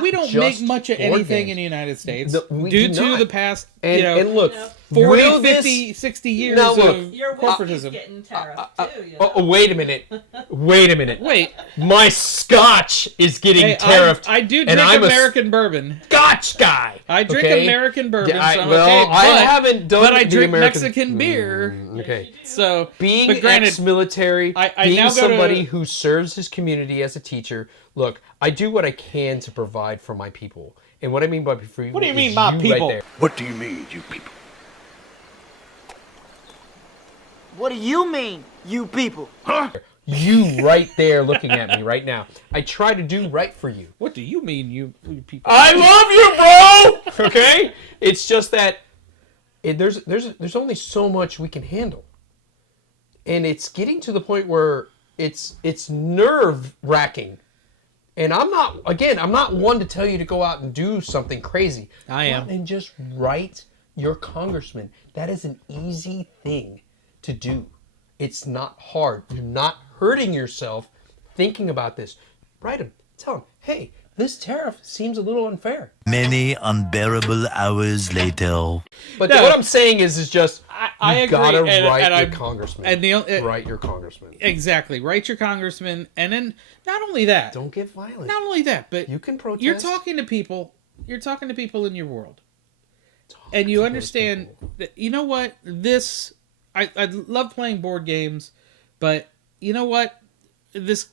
we don't make much of anything games. in the United States due to the past, and look, 40, 50, 60 years of corporatism. Getting tariff too. Wait a minute. Wait. My scotch is getting tariffed. I do drink American bourbon. Scotch guy. I drink American bourbon, so I'm okay. I haven't done But I drink American... Mexican beer. Okay. So, being granted, ex-military, being somebody who serves his community as a teacher, look, I do what I can to provide for my people. And what I mean by people... What do you mean, my people? Right, what do you mean, you people? What do you mean, you people? Huh? You right there looking at me right now. I try to do right for you. What do you mean, you people? I love you, bro! Okay? It's just that there's only so much we can handle. And it's getting to the point where it's nerve-wracking. And I'm not one to tell you to go out and do something crazy. I am. And just write your congressman. That is an easy thing to do. It's not hard. You're not hurting yourself thinking about this. Write him. Tell him, hey, this tariff seems a little unfair. Many unbearable hours later. But what I'm saying is just I you agree. gotta write your congressman. And write your congressman. Exactly. Write your congressman, and then not only that. Don't get violent. Not only that, but you can protest. You're talking to people. You're talking to people in your world, and you understand that. You know what? I love playing board games, but you know what? This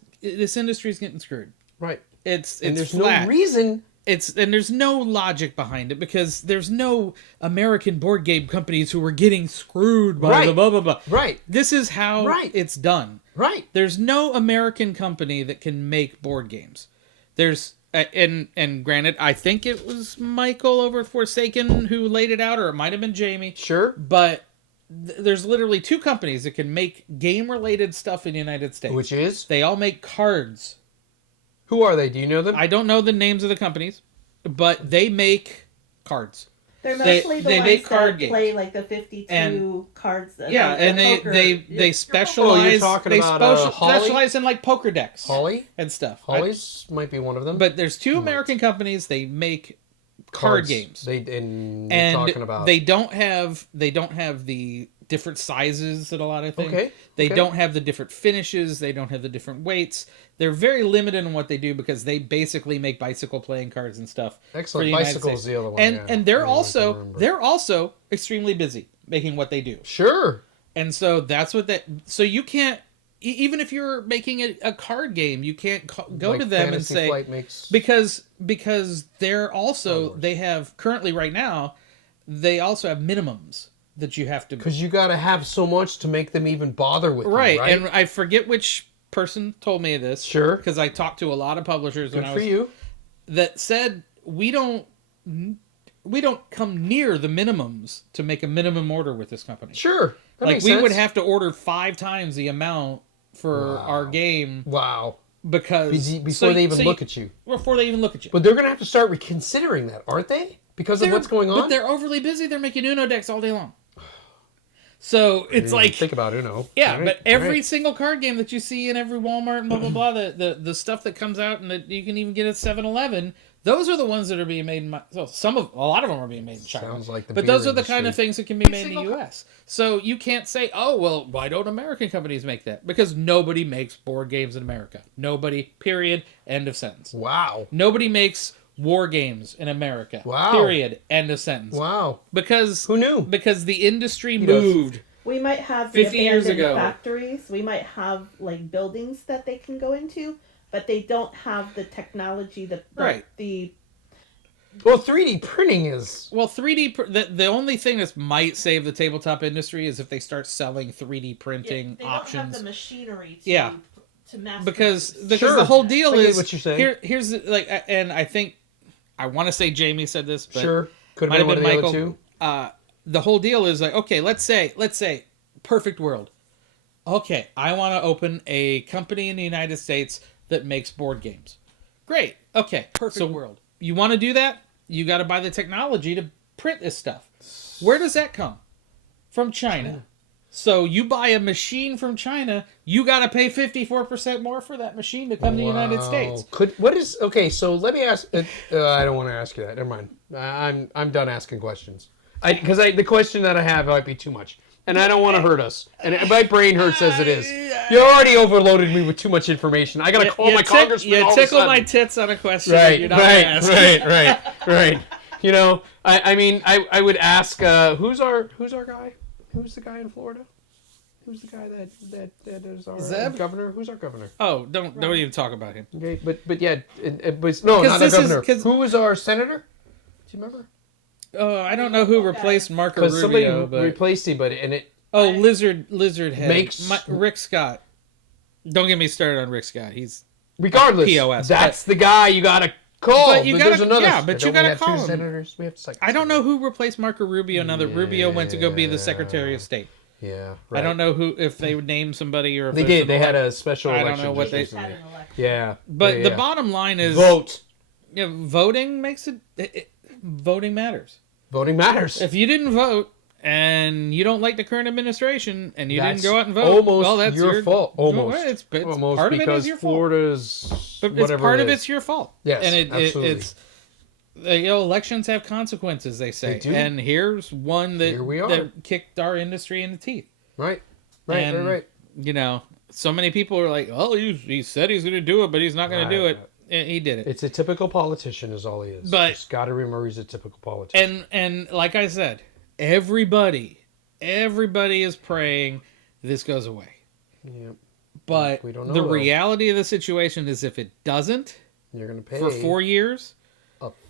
industry is getting screwed. Right. It's there's flat. no reason. And there's no logic behind it because there's no American board game companies who are getting screwed by the blah blah blah. Right. This is how it's done. Right. There's no American company that can make board games. There's and granted, I think it was Michael over at Forsaken who laid it out, or it might have been Jamie. Sure. But there's literally two companies that can make game-related stuff in the United States. Which is? They all make cards. Who are they? Do you know them? I don't know the names of the companies, but they make cards. They're mostly they ones make card that games. Play like the 52 cards. Yeah, and they specialize. You're talking about specialize in like poker decks. Holly and stuff. Holly's might be one of them. But there's two American companies. They make card games. They don't have the different sizes that a lot of things. Okay. They don't have the different finishes. They don't have the different weights. They're very limited in what they do because they basically make bicycle playing cards and stuff. Excellent. Bicycle's the other one. And they're also extremely busy making what they do. Sure. And so that's what so you can't, even if you're making a card game, you can't go to them and say, because they're also, they have currently right now, they also have minimums that you have to, because you got to have so much to make them even bother with right. you, right? And I forget which person told me this. Sure. Because I talked to a lot of publishers you. That said we don't come near the minimums to make a minimum order with this company. Sure. That like we would have to order 5 times the amount for our game. Wow. Because before they even look at you. Before they even look at you. But they're going to have to start reconsidering that, aren't they? Because of what's going on? But they're overly busy. They're making Uno decks all day long. So it's like... Think about Uno. Yeah, right? But every single card game that you see in every Walmart and blah, blah, blah, the stuff that comes out and that you can even get at 7-Eleven, those are the ones that are being made in... a lot of them are being made in China. Sounds like the But beer those are the industry. kind of things that can be made in the U.S. So you can't say, oh, well, why don't American companies make that? Because nobody makes board games in America. Nobody, period, end of sentence. Wow. Nobody makes war games in America. Wow. Period, end of sentence. Wow. Because... Who knew? Because the industry moved. We might have the 50 years abandoned ago. factories. We might have like buildings that they can go into, but they don't have the technology Right. Well, 3D printing is... Well, 3D... The only thing that might save the tabletop industry is if they start selling 3D printing they options. don't have the machinery to mass Because Sure. the whole deal I get is... what you're saying. Here's like... And I think... I want to say Jamie said this, but... Sure. Could Might have have been been one of the Michael. other two. The whole deal is like, okay, let's say, perfect world. Okay, I want to open a company in the United States that makes board games. Great. Okay, perfect world. You want to do that? You got to buy the technology to print this stuff. Where does that come? From China. So you buy a machine from China, you got to pay 54% more for that machine to come to the United States. Okay, so let me ask... I don't want to ask you that. Never mind. I'm done asking questions. Because the question that I have might be too much. And I don't want to hurt us. And my brain hurts as it is. You already overloaded me with too much information. I got to call my congressman all of a tickle sudden. my tits on a question. Right, You're not gonna ask. right. You know, I mean, I would ask, who's our guy? Who's the guy in Florida? Who's the guy that is our Zeb? governor? Who's our governor? Oh, don't even talk about him. Okay, but yeah, no, not our governor. Who was our senator? Do you remember? Oh, I don't know who replaced Marco Because somebody Rubio, but replaced him, and it Lizard Head Makes- Rick Scott. Don't get me started on Rick Scott. He's regardless. POS, that's the guy you gotta call. But you there's gotta- another. yeah, but you don't we gotta have call two him. senators. We have to I don't know who replaced Marco Rubio now that Rubio went to go be the Secretary of State. Yeah, right. I don't know if they would name somebody or if They it's did. an They had elect- a special I election. don't know what just they- recently. Yeah, But yeah. the bottom line is vote. Voting makes voting matters. Voting matters. If you didn't vote and you don't like the current administration and you That's didn't go out and vote, almost well, that's your fault. Almost. Well, it's almost part of it because is your fault. Florida's But whatever it's part it of is. it's your fault. Yes, and absolutely. it's elections have consequences, they say, They do. and here's one that Here we are. that kicked our industry in the teeth. Right. And, Right. You know, so many people are like, "Oh, he said he's going to do it, but he's not going to do it." And he did it. It's a typical politician, is all he is. But- Just got to remember he's a typical politician. And like I said, everybody is praying this goes away. Yep. But We don't know, the though. reality of the situation is if it doesn't You're going to pay for 4 years,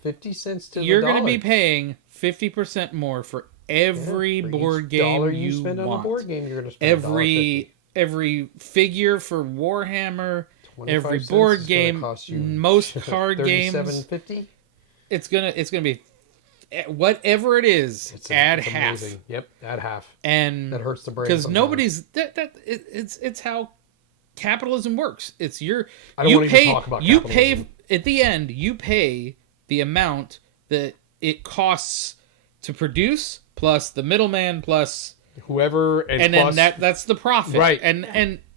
50 cents to you're the going dollar. to be paying 50% more for every For board each game dollar you spend on a want. board game, you're going to spend Every figure for Warhammer, 25 every cents board is gonna game, cost you most card games, $37.50. it's gonna be whatever it is. Add It's half, amazing. Yep, add half. and That hurts the brain because sometimes. nobody's it's how capitalism works. It's your I don't you wanna even pay talk about you capitalism. pay at the end you pay the amount that it costs to produce plus the middleman plus Whoever and plus, then that's the profit, Right. and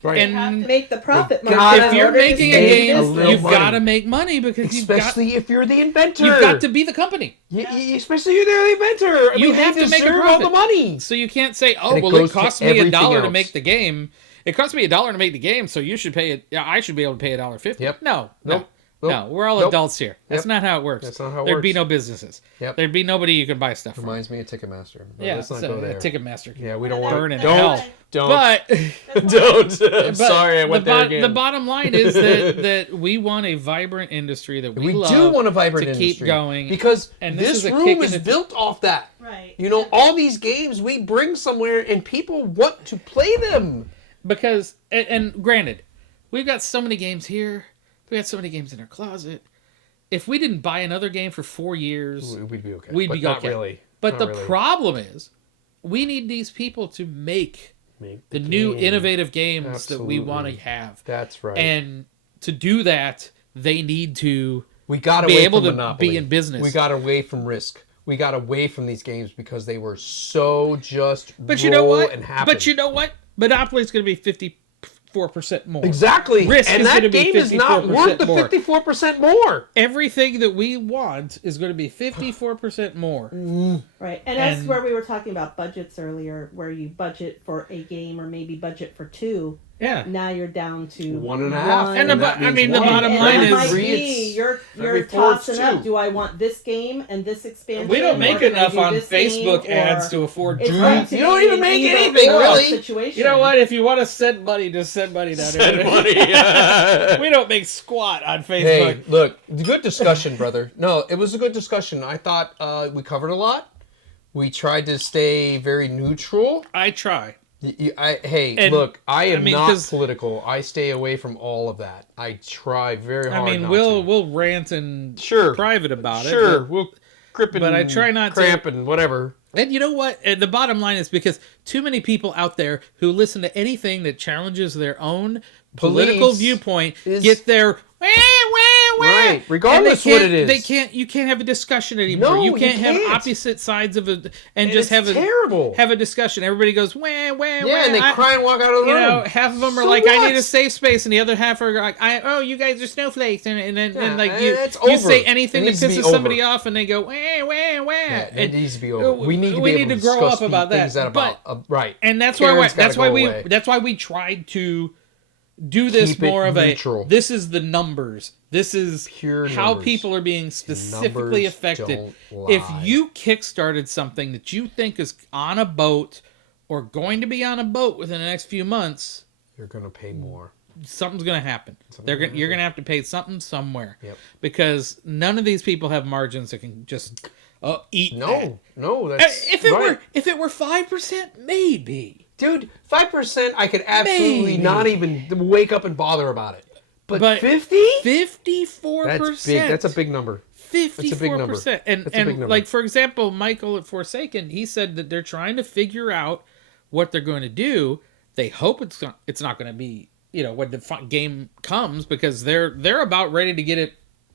Right. You have to and make the profit gotta margin. if in you're order to making a stay in game, little you've money. got to make money because especially if you're the inventor. you've got to be the company. Especially if you're the inventor. You have to make a all profit. the money. So you can't say, "Oh, And it well, goes it to cost me everything $1 to else. make the game. It cost me $1 to make the game, so you should pay it. I should be able to pay $1.50." Yep. No, Nope. no. We're all Nope. adults here. That's Yep. not how it works. That's not how it There'd be works. no businesses. Yep. There'd be nobody you could buy stuff from. Reminds me of Ticketmaster. But Yeah, let's not so go there. Ticketmaster. Can Yeah, we don't burn want in to. hell. Don't. But Don't. I'm but sorry, I went there again. The bottom line is that we want a vibrant industry that we love do want a vibrant to industry keep going. because And this this is a room kick is in the- built off that. Right. You know, all these games we bring somewhere and people want to play them. Because and granted, we've got so many games here. We got so many games in our closet. If we didn't buy another game for 4 years, We'd be okay. we'd but be not okay. really. But Not the really. problem is, we need these people to make the new innovative games that we want to have. That's right. And to do that, they need to we got be able to monopoly. be in business. We got away from Risk. We got away from these games because they were so just But you know what? and happen. But you know what? Monopoly is going to be 54% more. Exactly. Risk and is that gonna be game is not worth the 54% more. Everything that we want is going to be 54% more. Right. And that's where we were talking about budgets earlier, where you budget for a game or maybe budget for two. Yeah. Now you're down to 1.5. And the bottom and line that is might be you're tossing up. Do I want this game and this expansion? we don't make or can I enough do on this Facebook game, ads or- to afford It's two. hard to You don't be even an make either anything, or really. Situation. You know what? If you want to send money, just send money down there. We don't make squat on Facebook. Hey, look, good discussion, brother. No, it was a good discussion. I thought we covered a lot. We tried to stay very neutral. I try. Hey, look, I am not political. I stay away from all of that. I try very hard. I mean, not we'll rant and private about it. Sure, we'll grip and but I try not cramp to. and whatever. And you know what? And the bottom line is because too many people out there who listen to anything that challenges their own political viewpoint get their right, regardless what it is. They can't. You can't have a discussion anymore. No, you can't have can't. opposite sides of it and it's just have terrible. have a discussion. Everybody goes wah. Yeah, and they cry and walk out of the You room. know, half of them are So like, I what? need a safe space, and the other half are like, you guys are snowflakes, and then like you it's you over. say anything It that needs to be pisses somebody over. off, and they go wah. Yeah, it And needs to be over. We need to be able to grow discuss up about things that. right. And that's Karen's why gotta go away. that's why we tried to do this Keep it more of neutral. this is the numbers. This is Pure how numbers. people are being specifically Numbers affected. don't If lie. you kickstarted something that you think is on a boat or going to be on a boat within the next few months, You're gonna pay more. something's going to happen. You're going to have to pay something somewhere. Yep. Because none of these people have margins that can just eat that. No, that's If it were 5%, maybe. dude, 5%, I could absolutely Maybe. not even wake up and bother about it. But 50? 54%. That's big. That's a big number. 54%. That's a big number. Like, for example, Michael at Forsaken, he said that they're trying to figure out what they're going to do. They hope it's not going to be, when the game comes, because they're about ready to get it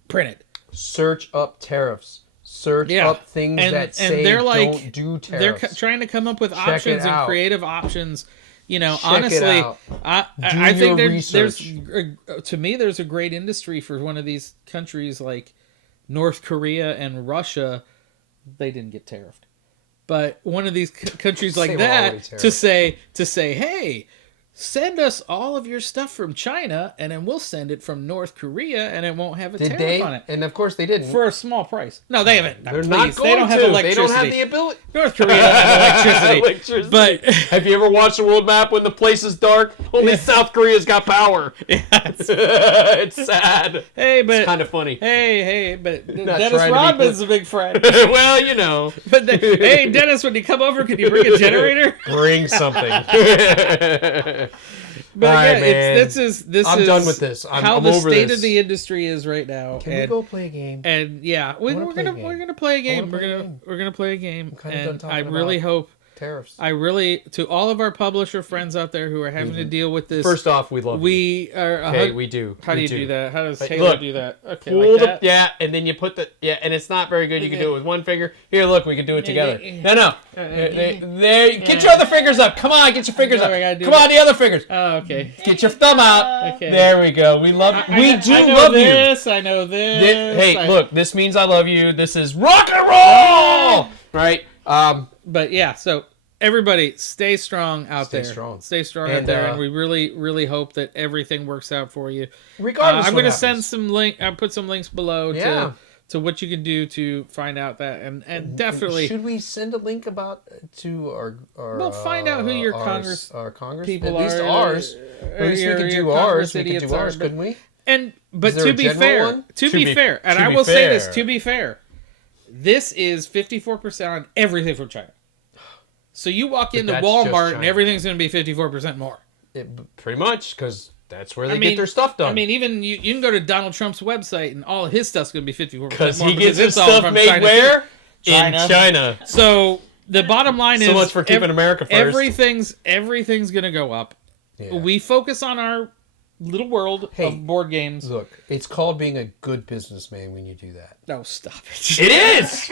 printed. Search up tariffs. Search up things that say they're like, don't do They're tariffs. trying to come up with Check options it and out. creative options. Check Honestly, it out. I think your there's research. to me there's a great industry for one of these countries like North Korea and Russia. They didn't get tariffed, but one of these countries like They were that already to say, hey, send us all of your stuff from China, and then we'll send it from North Korea, and it won't have a Did tariff they? on it. And of course they didn't. For a small price. No, they haven't. They're Please, not going they don't have to. electricity. They don't have the ability. North Korea doesn't have electricity. But Have you ever watched a world map when the place is dark? Only South Korea's got power. It's sad. hey, but It's kind of funny. hey, but Not Dennis trying to be Rodman's a big friend. Well, you know. But hey, Dennis, when you come over, can you bring a generator? Bring something. But All right, yeah, man. this is I'm done with this. how I'm the over state this. of the industry is right now. Can we go play a game? And yeah, we're wanna play a gonna game. we're gonna play a game. wanna play a game. We're gonna play a game. kinda done And talking I really about hope. Tariffs. To all of our publisher friends out there who are having to deal with this. First off, we love you. we are. Hey, we do. How do We you do that? How does Like, Taylor look, do that? Okay, Pull like the, that. yeah, and then you put the and it's not very good. You can do it with one finger. Here, look, we can do it together. No. There, get your other fingers up. Come on, get your fingers No, up. I gotta do Come on, the other fingers. Oh, okay. Get your thumb out. Okay. There we go. We love. We do I know love you. this. I know this. Hey, look, this means I love you. This is rock and roll, right? But yeah, so everybody, stay strong out there. Stay strong out And, there, and we really, really hope that everything works out for you. Regardless, I'm what going to happens. send some link. I put some links below Yeah. to what you can do to find out that, and definitely. Should we send a link about to our Well, find out who your our Congress people at least are, ours. At least we your could do Congress ours. We could idiots do ours, are, couldn't we? But Is there to a be general fair, one? to be fair, and to I be will say this, fair. to be fair, this is 54% on everything from China. So you walk into that's just Walmart and China. everything's going to be 54% more. Pretty much, because that's where they get their stuff done. I mean, even you can go to Donald Trump's website and all of his stuff's going to be 54% more. because he gets his it's all stuff from made China where? too. In China. So the bottom line is So much for keeping America first. Everything's gonna go up. Yeah. We focus on our little world of board games. Look, it's called being a good businessman when you do that. No, stop it. It is!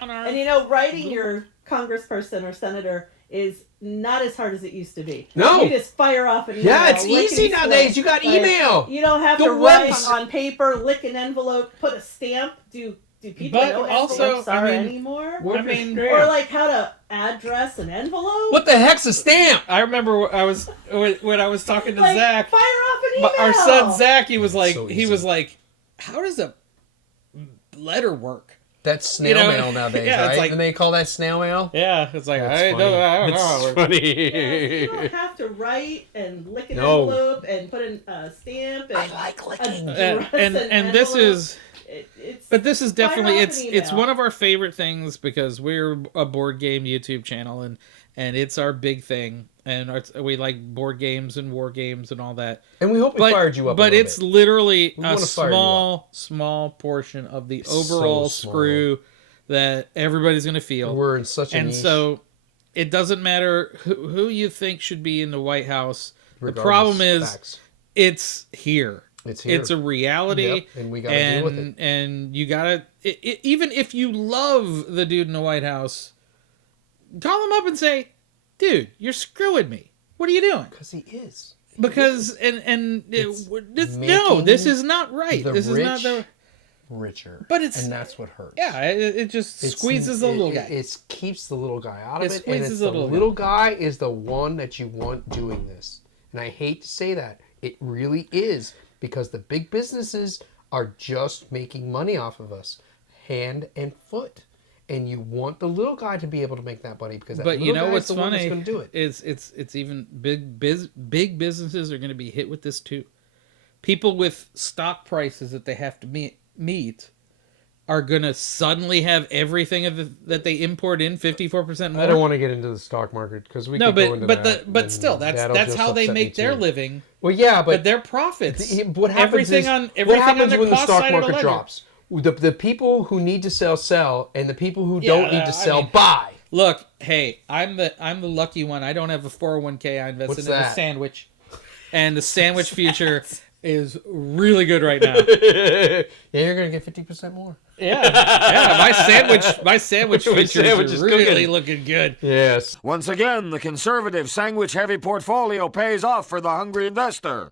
And you know, writing your congressperson or senator is not as hard as it used to be. No. You just fire off an email. Yeah, it's lickety easy split. nowadays. You got email. You don't have The to write webs- on paper, lick an envelope, put a stamp. Do people But know also, envelopes are I mean, anymore? I mean, Or like how to address an envelope? What the heck's a stamp? I remember when I was talking to Like, Zach. fire off an email. Our son Zach, he was like, so he easy. was like, how does a letter work? That's snail You know, mail nowadays, yeah, it's right? like- and they call that snail mail? Yeah, it's like That's I funny. don't It's know. funny. Yes, you don't have to write and lick an No. envelope and put a stamp. And I like licking. address And an this envelope. is. It's But this is fire definitely off an it's email. one of our favorite things because we're a board game YouTube channel and it's our big thing and we like board games and war games and all that. And we hope we fired you up. But a it's little literally We a wanna fire you small portion of the so overall small. screw that everybody's gonna bit. feel. We're in such a And niche. so it doesn't matter who you think should be in the White House. Regardless, the problem is facts. it's here. It's here. It's a reality, Yep, and we gotta deal with it. And you gotta, even if you love the dude in the White House, call him up and say, "Dude, you're screwing me. What are you doing?" Because he is. Because It's this making is not right. the This is not rich the richer. But it's- and that's what hurts. yeah. It just squeezes the little guy. It keeps the little guy out of It it, and squeezes it's the the little little guy is the one that you want doing this. And I hate to say that, it really is, because the big businesses are just making money off of us, hand and foot. And you want the little guy to be able to make that money because that But you little know guy what's is the one that's funny? going to do it. It's even big businesses are going to be hit with this too. People with stock prices that they have to meet are going to suddenly have everything that they import in 54% more. I don't want to get into the stock market because we No, could go into that, but and still, that'll that's just how they upset me make their too. living. Well, yeah, But their profits, what happens everything is, on what everything on happens their when the cost stock side of the market ledger. drops? The people who need to sell, and the people who Yeah, don't need I to sell mean- buy. Look, hey, I'm the lucky one. I don't have a 401k. I invested What's in a that? sandwich, and the sandwich future is really good right now. Yeah, you're gonna get 50% more. Yeah. My sandwich future sandwich is is really cooking. looking good. Yes. Once again, the conservative sandwich-heavy portfolio pays off for the hungry investor.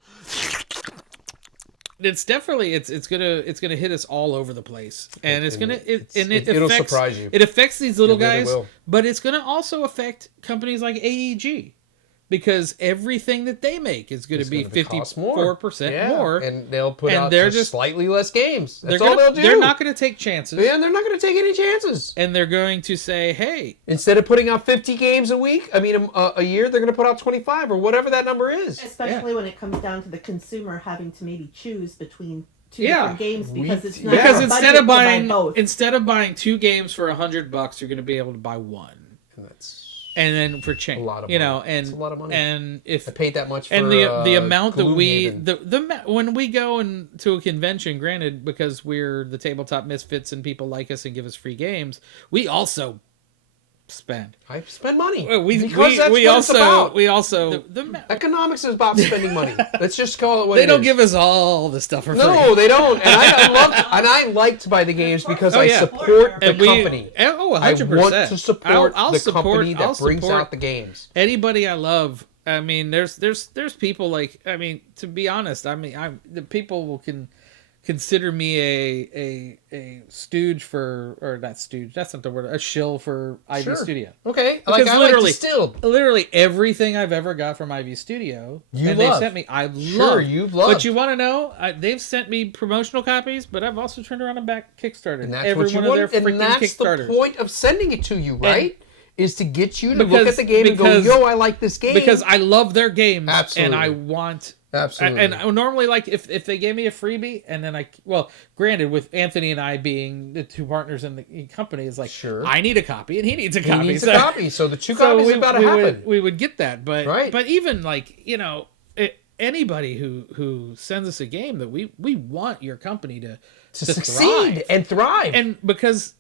It's definitely it's gonna hit us all over the place, and It'll affects, surprise you. It affects these little It really guys, will. but it's gonna also affect companies like AEG. Because everything that they make is going to be cost more. 54% Yeah, more, and they'll put and out they're just slightly less games. That's they're all they'll do. They're not going to take chances. Yeah, and they're not going to take any chances. And they're going to say, "Hey, Instead of putting out 50 games a week, a year, they're going to put out 25 or whatever that number is. Especially when it comes down to the consumer having to maybe choose between two Yeah. different games because it's not because their instead budget of to buy buying both. instead of buying 2 games for $100, you're going to be able to buy 1." And that's And then for change, a lot of you money. know, and It's a lot of money. and if I paid that much for and the amount that we Gloomhaven. when we go to a convention, granted, because we're the tabletop misfits and people like us and give us free games, we also spend. I spend money. We also the Economics is about spending money. Let's just call it what they it don't is. give us all the stuff for free. No, they don't. And I like to buy the games because I yeah. support the And we- company. Oh, 100%. I want to support I'll the support- company that I'll brings support out the games. Anybody I love. I mean, there's people like, I mean, to be honest, I mean, the people can consider me a stooge for, or not stooge, that's not the word, a shill for Ivy Sure. Studio. Okay, Because I like Distilled. literally everything I've ever got from Ivy Studio, You and love. they've sent me, I've Sure, loved. you've loved. But you want to know, they've sent me promotional copies, but I've also turned around and back Kickstarter. And that's every what you one want. of their And freaking that's the Kickstarters. point of sending it to you, right? Is to get you to look Because- at the game and go, because- yo, I like this game. Because I love their games, Absolutely. and I want... Absolutely. And I normally, like, if they gave me a freebie, and then granted, with Anthony and I being the 2 partners in the company, is like, Sure. I need a copy, and he needs a he copy. needs so, a copy, so the 2 copies is about to happen. we would get that, but Right. but even, like, you know, anybody who sends us a game that we want your company to succeed and thrive. And because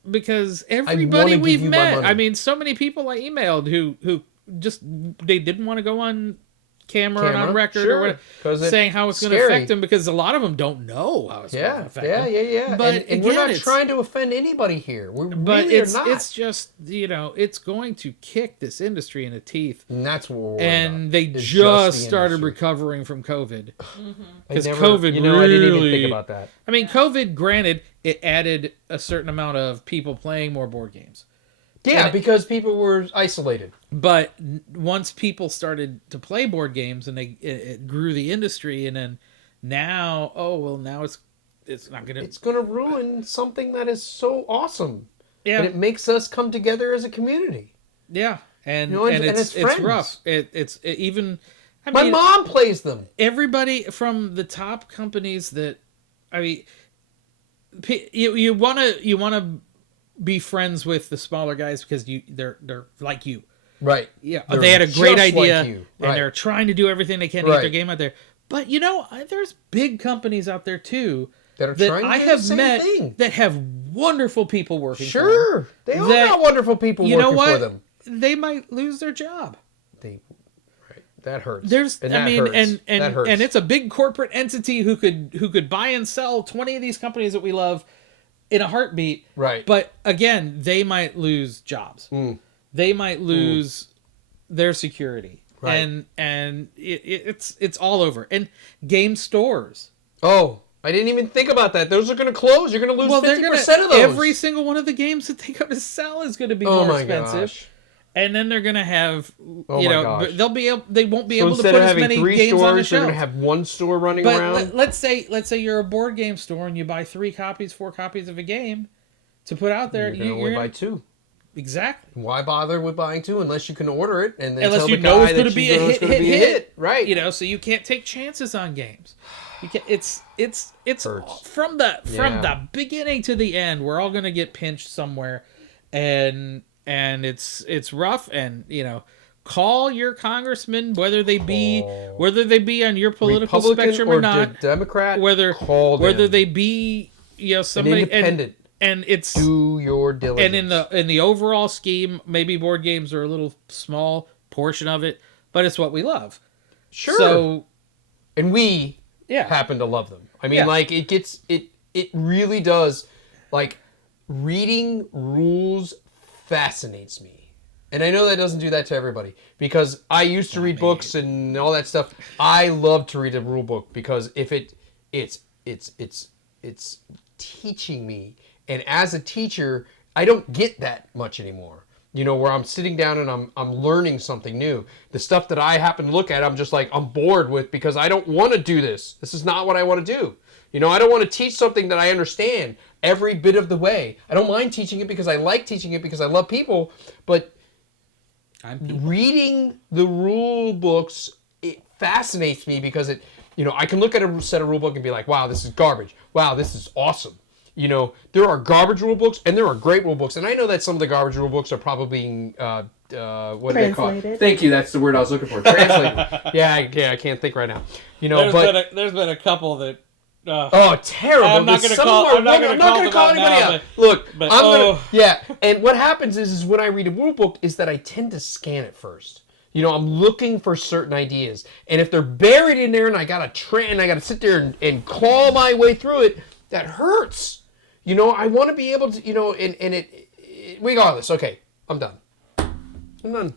everybody we've met, I mean, so many people I emailed who just they didn't want to go on camera and on record or whatever, saying how it's going to affect them, because a lot of them don't know how it's going to affect them. Yeah. But and again, we're not trying to offend anybody here. We're really not. It's just, it's going to kick this industry in the teeth. And that's what we're And they just started recovering from COVID. Because COVID I didn't even think about that. I mean, COVID, granted, it added a certain amount of people playing more board games. Yeah, because people were isolated. But once people started to play board games, and it grew the industry, and then now it's not gonna. It's gonna ruin something that is so awesome. Yeah, and it makes us come together as a community. Yeah, and it's rough. My mom plays them. Everybody from the top companies that, I mean, you wanna be friends with the smaller guys because they're like you. Right. Yeah. They had a great idea, like and they're trying to do everything they can to get their game out there. But there's big companies out there too that I have met that have wonderful people working for them. Sure. They all got wonderful people working for them. They might lose their job. That hurts. And it's a big corporate entity who could buy and sell 20 of these companies that we love in a heartbeat. Right. But again, they might lose jobs. They might lose their security. Right. And it's all over. And game stores. Oh, I didn't even think about that. Those are going to close. You're going to lose 50% of those. Every single one of the games that they go to sell is going to be more expensive. Gosh. And then they're going to have, they won't be able to put as many three games stores, on the shelf. You're going to have one store running around. Let's say you're a board game store and you buy 4 copies of a game to put out there. You're going to buy 2. Exactly. Why bother with buying 2 unless you can order it and then unless tell you the know guy it's going to be a hit, right? So you can't take chances on games. You can't. It's from the beginning to the end. We're all going to get pinched somewhere, and it's rough. And call your congressman, whether they be on your political Republican spectrum or not, Democrat, whether they be somebody an independent. And it's do your diligence. And in the overall scheme, maybe board games are a little small portion of it, but it's what we love. Sure. So, and we happen to love them. I mean, like it really does. Like, reading rules fascinates me, and I know that doesn't do that to everybody, because I used to read books and all that stuff. I love to read a rule book because if it's teaching me. And as a teacher, I don't get that much anymore. Where I'm sitting down and I'm learning something new. The stuff that I happen to look at, I'm just like, I'm bored with, because I don't want to do this. This is not what I want to do. I don't want to teach something that I understand every bit of the way. I don't mind teaching it because I like teaching it because I love people. But reading the rule books, it fascinates me because I can look at a set of rule book and be like, wow, this is garbage. Wow, this is awesome. There are garbage rule books and there are great rule books, and I know that some of the garbage rule books are probably being what do they call it? Thank you. That's the word I was looking for. Translated. yeah, I can't think right now. There's been a couple that. Terrible! I'm not going to call anybody out. Look, and what happens is when I read a rule book is that I tend to scan it first. I'm looking for certain ideas, and if they're buried in there, and I gotta sit there and claw my way through it, that hurts. I want to be able to, and it regardless. Okay, I'm done.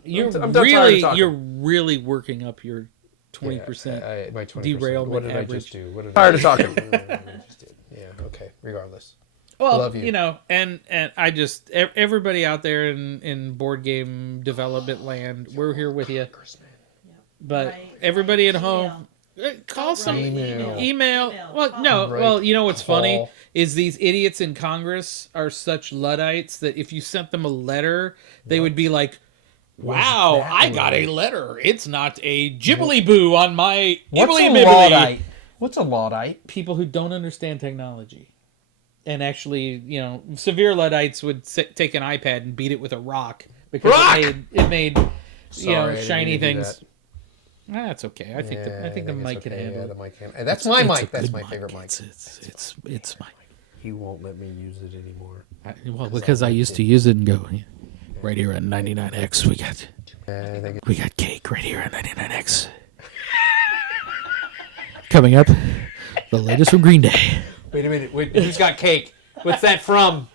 You're really working up your 20% my 20%. derailment What did average. I just do? Tired of talking. Yeah. Okay. Regardless. Well, love you. And I just everybody out there in board game development land, we're here with you. But everybody at home. Call some email. Well, no. Right. Well, what's funny is these idiots in Congress are such Luddites that if you sent them a letter, they would be like, "Wow, I got a letter. It's not a jibbly boo on my ibbly bibbly." What's a Luddite? People who don't understand technology, and actually, severe Luddites would take an iPad and beat it with a rock because it made shiny things. That's okay. I think the mic can handle it. The mic can. That's my It's mic. a That's good my favorite mic. It's my. He won't let me use it anymore. Well, because I used to use it and go right here on 99X. We got cake right here on 99X. Coming up, the latest from Green Day. Wait a minute. Who's got cake? What's that from?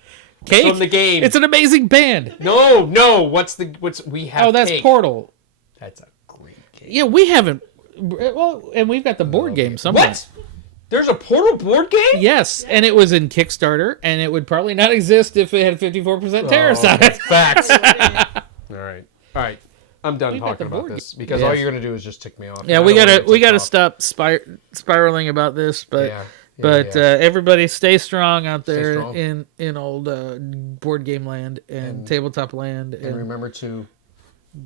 Cake From the game. It's an amazing band. No. What's we have? Oh, that's cake. Portal. That's a great cake. Yeah, we haven't. Well, and we've got the board game somewhere. What? There's a Portal board game? Yes, and it was in Kickstarter, and it would probably not exist if it had 54% tariffs on it. Facts. All right. I'm done We've got talking the about board this because all you're gonna do is just tick me off. Yeah, we gotta stop spiraling about this, but everybody stay strong out there in old board game land and tabletop land, and remember to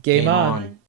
game on.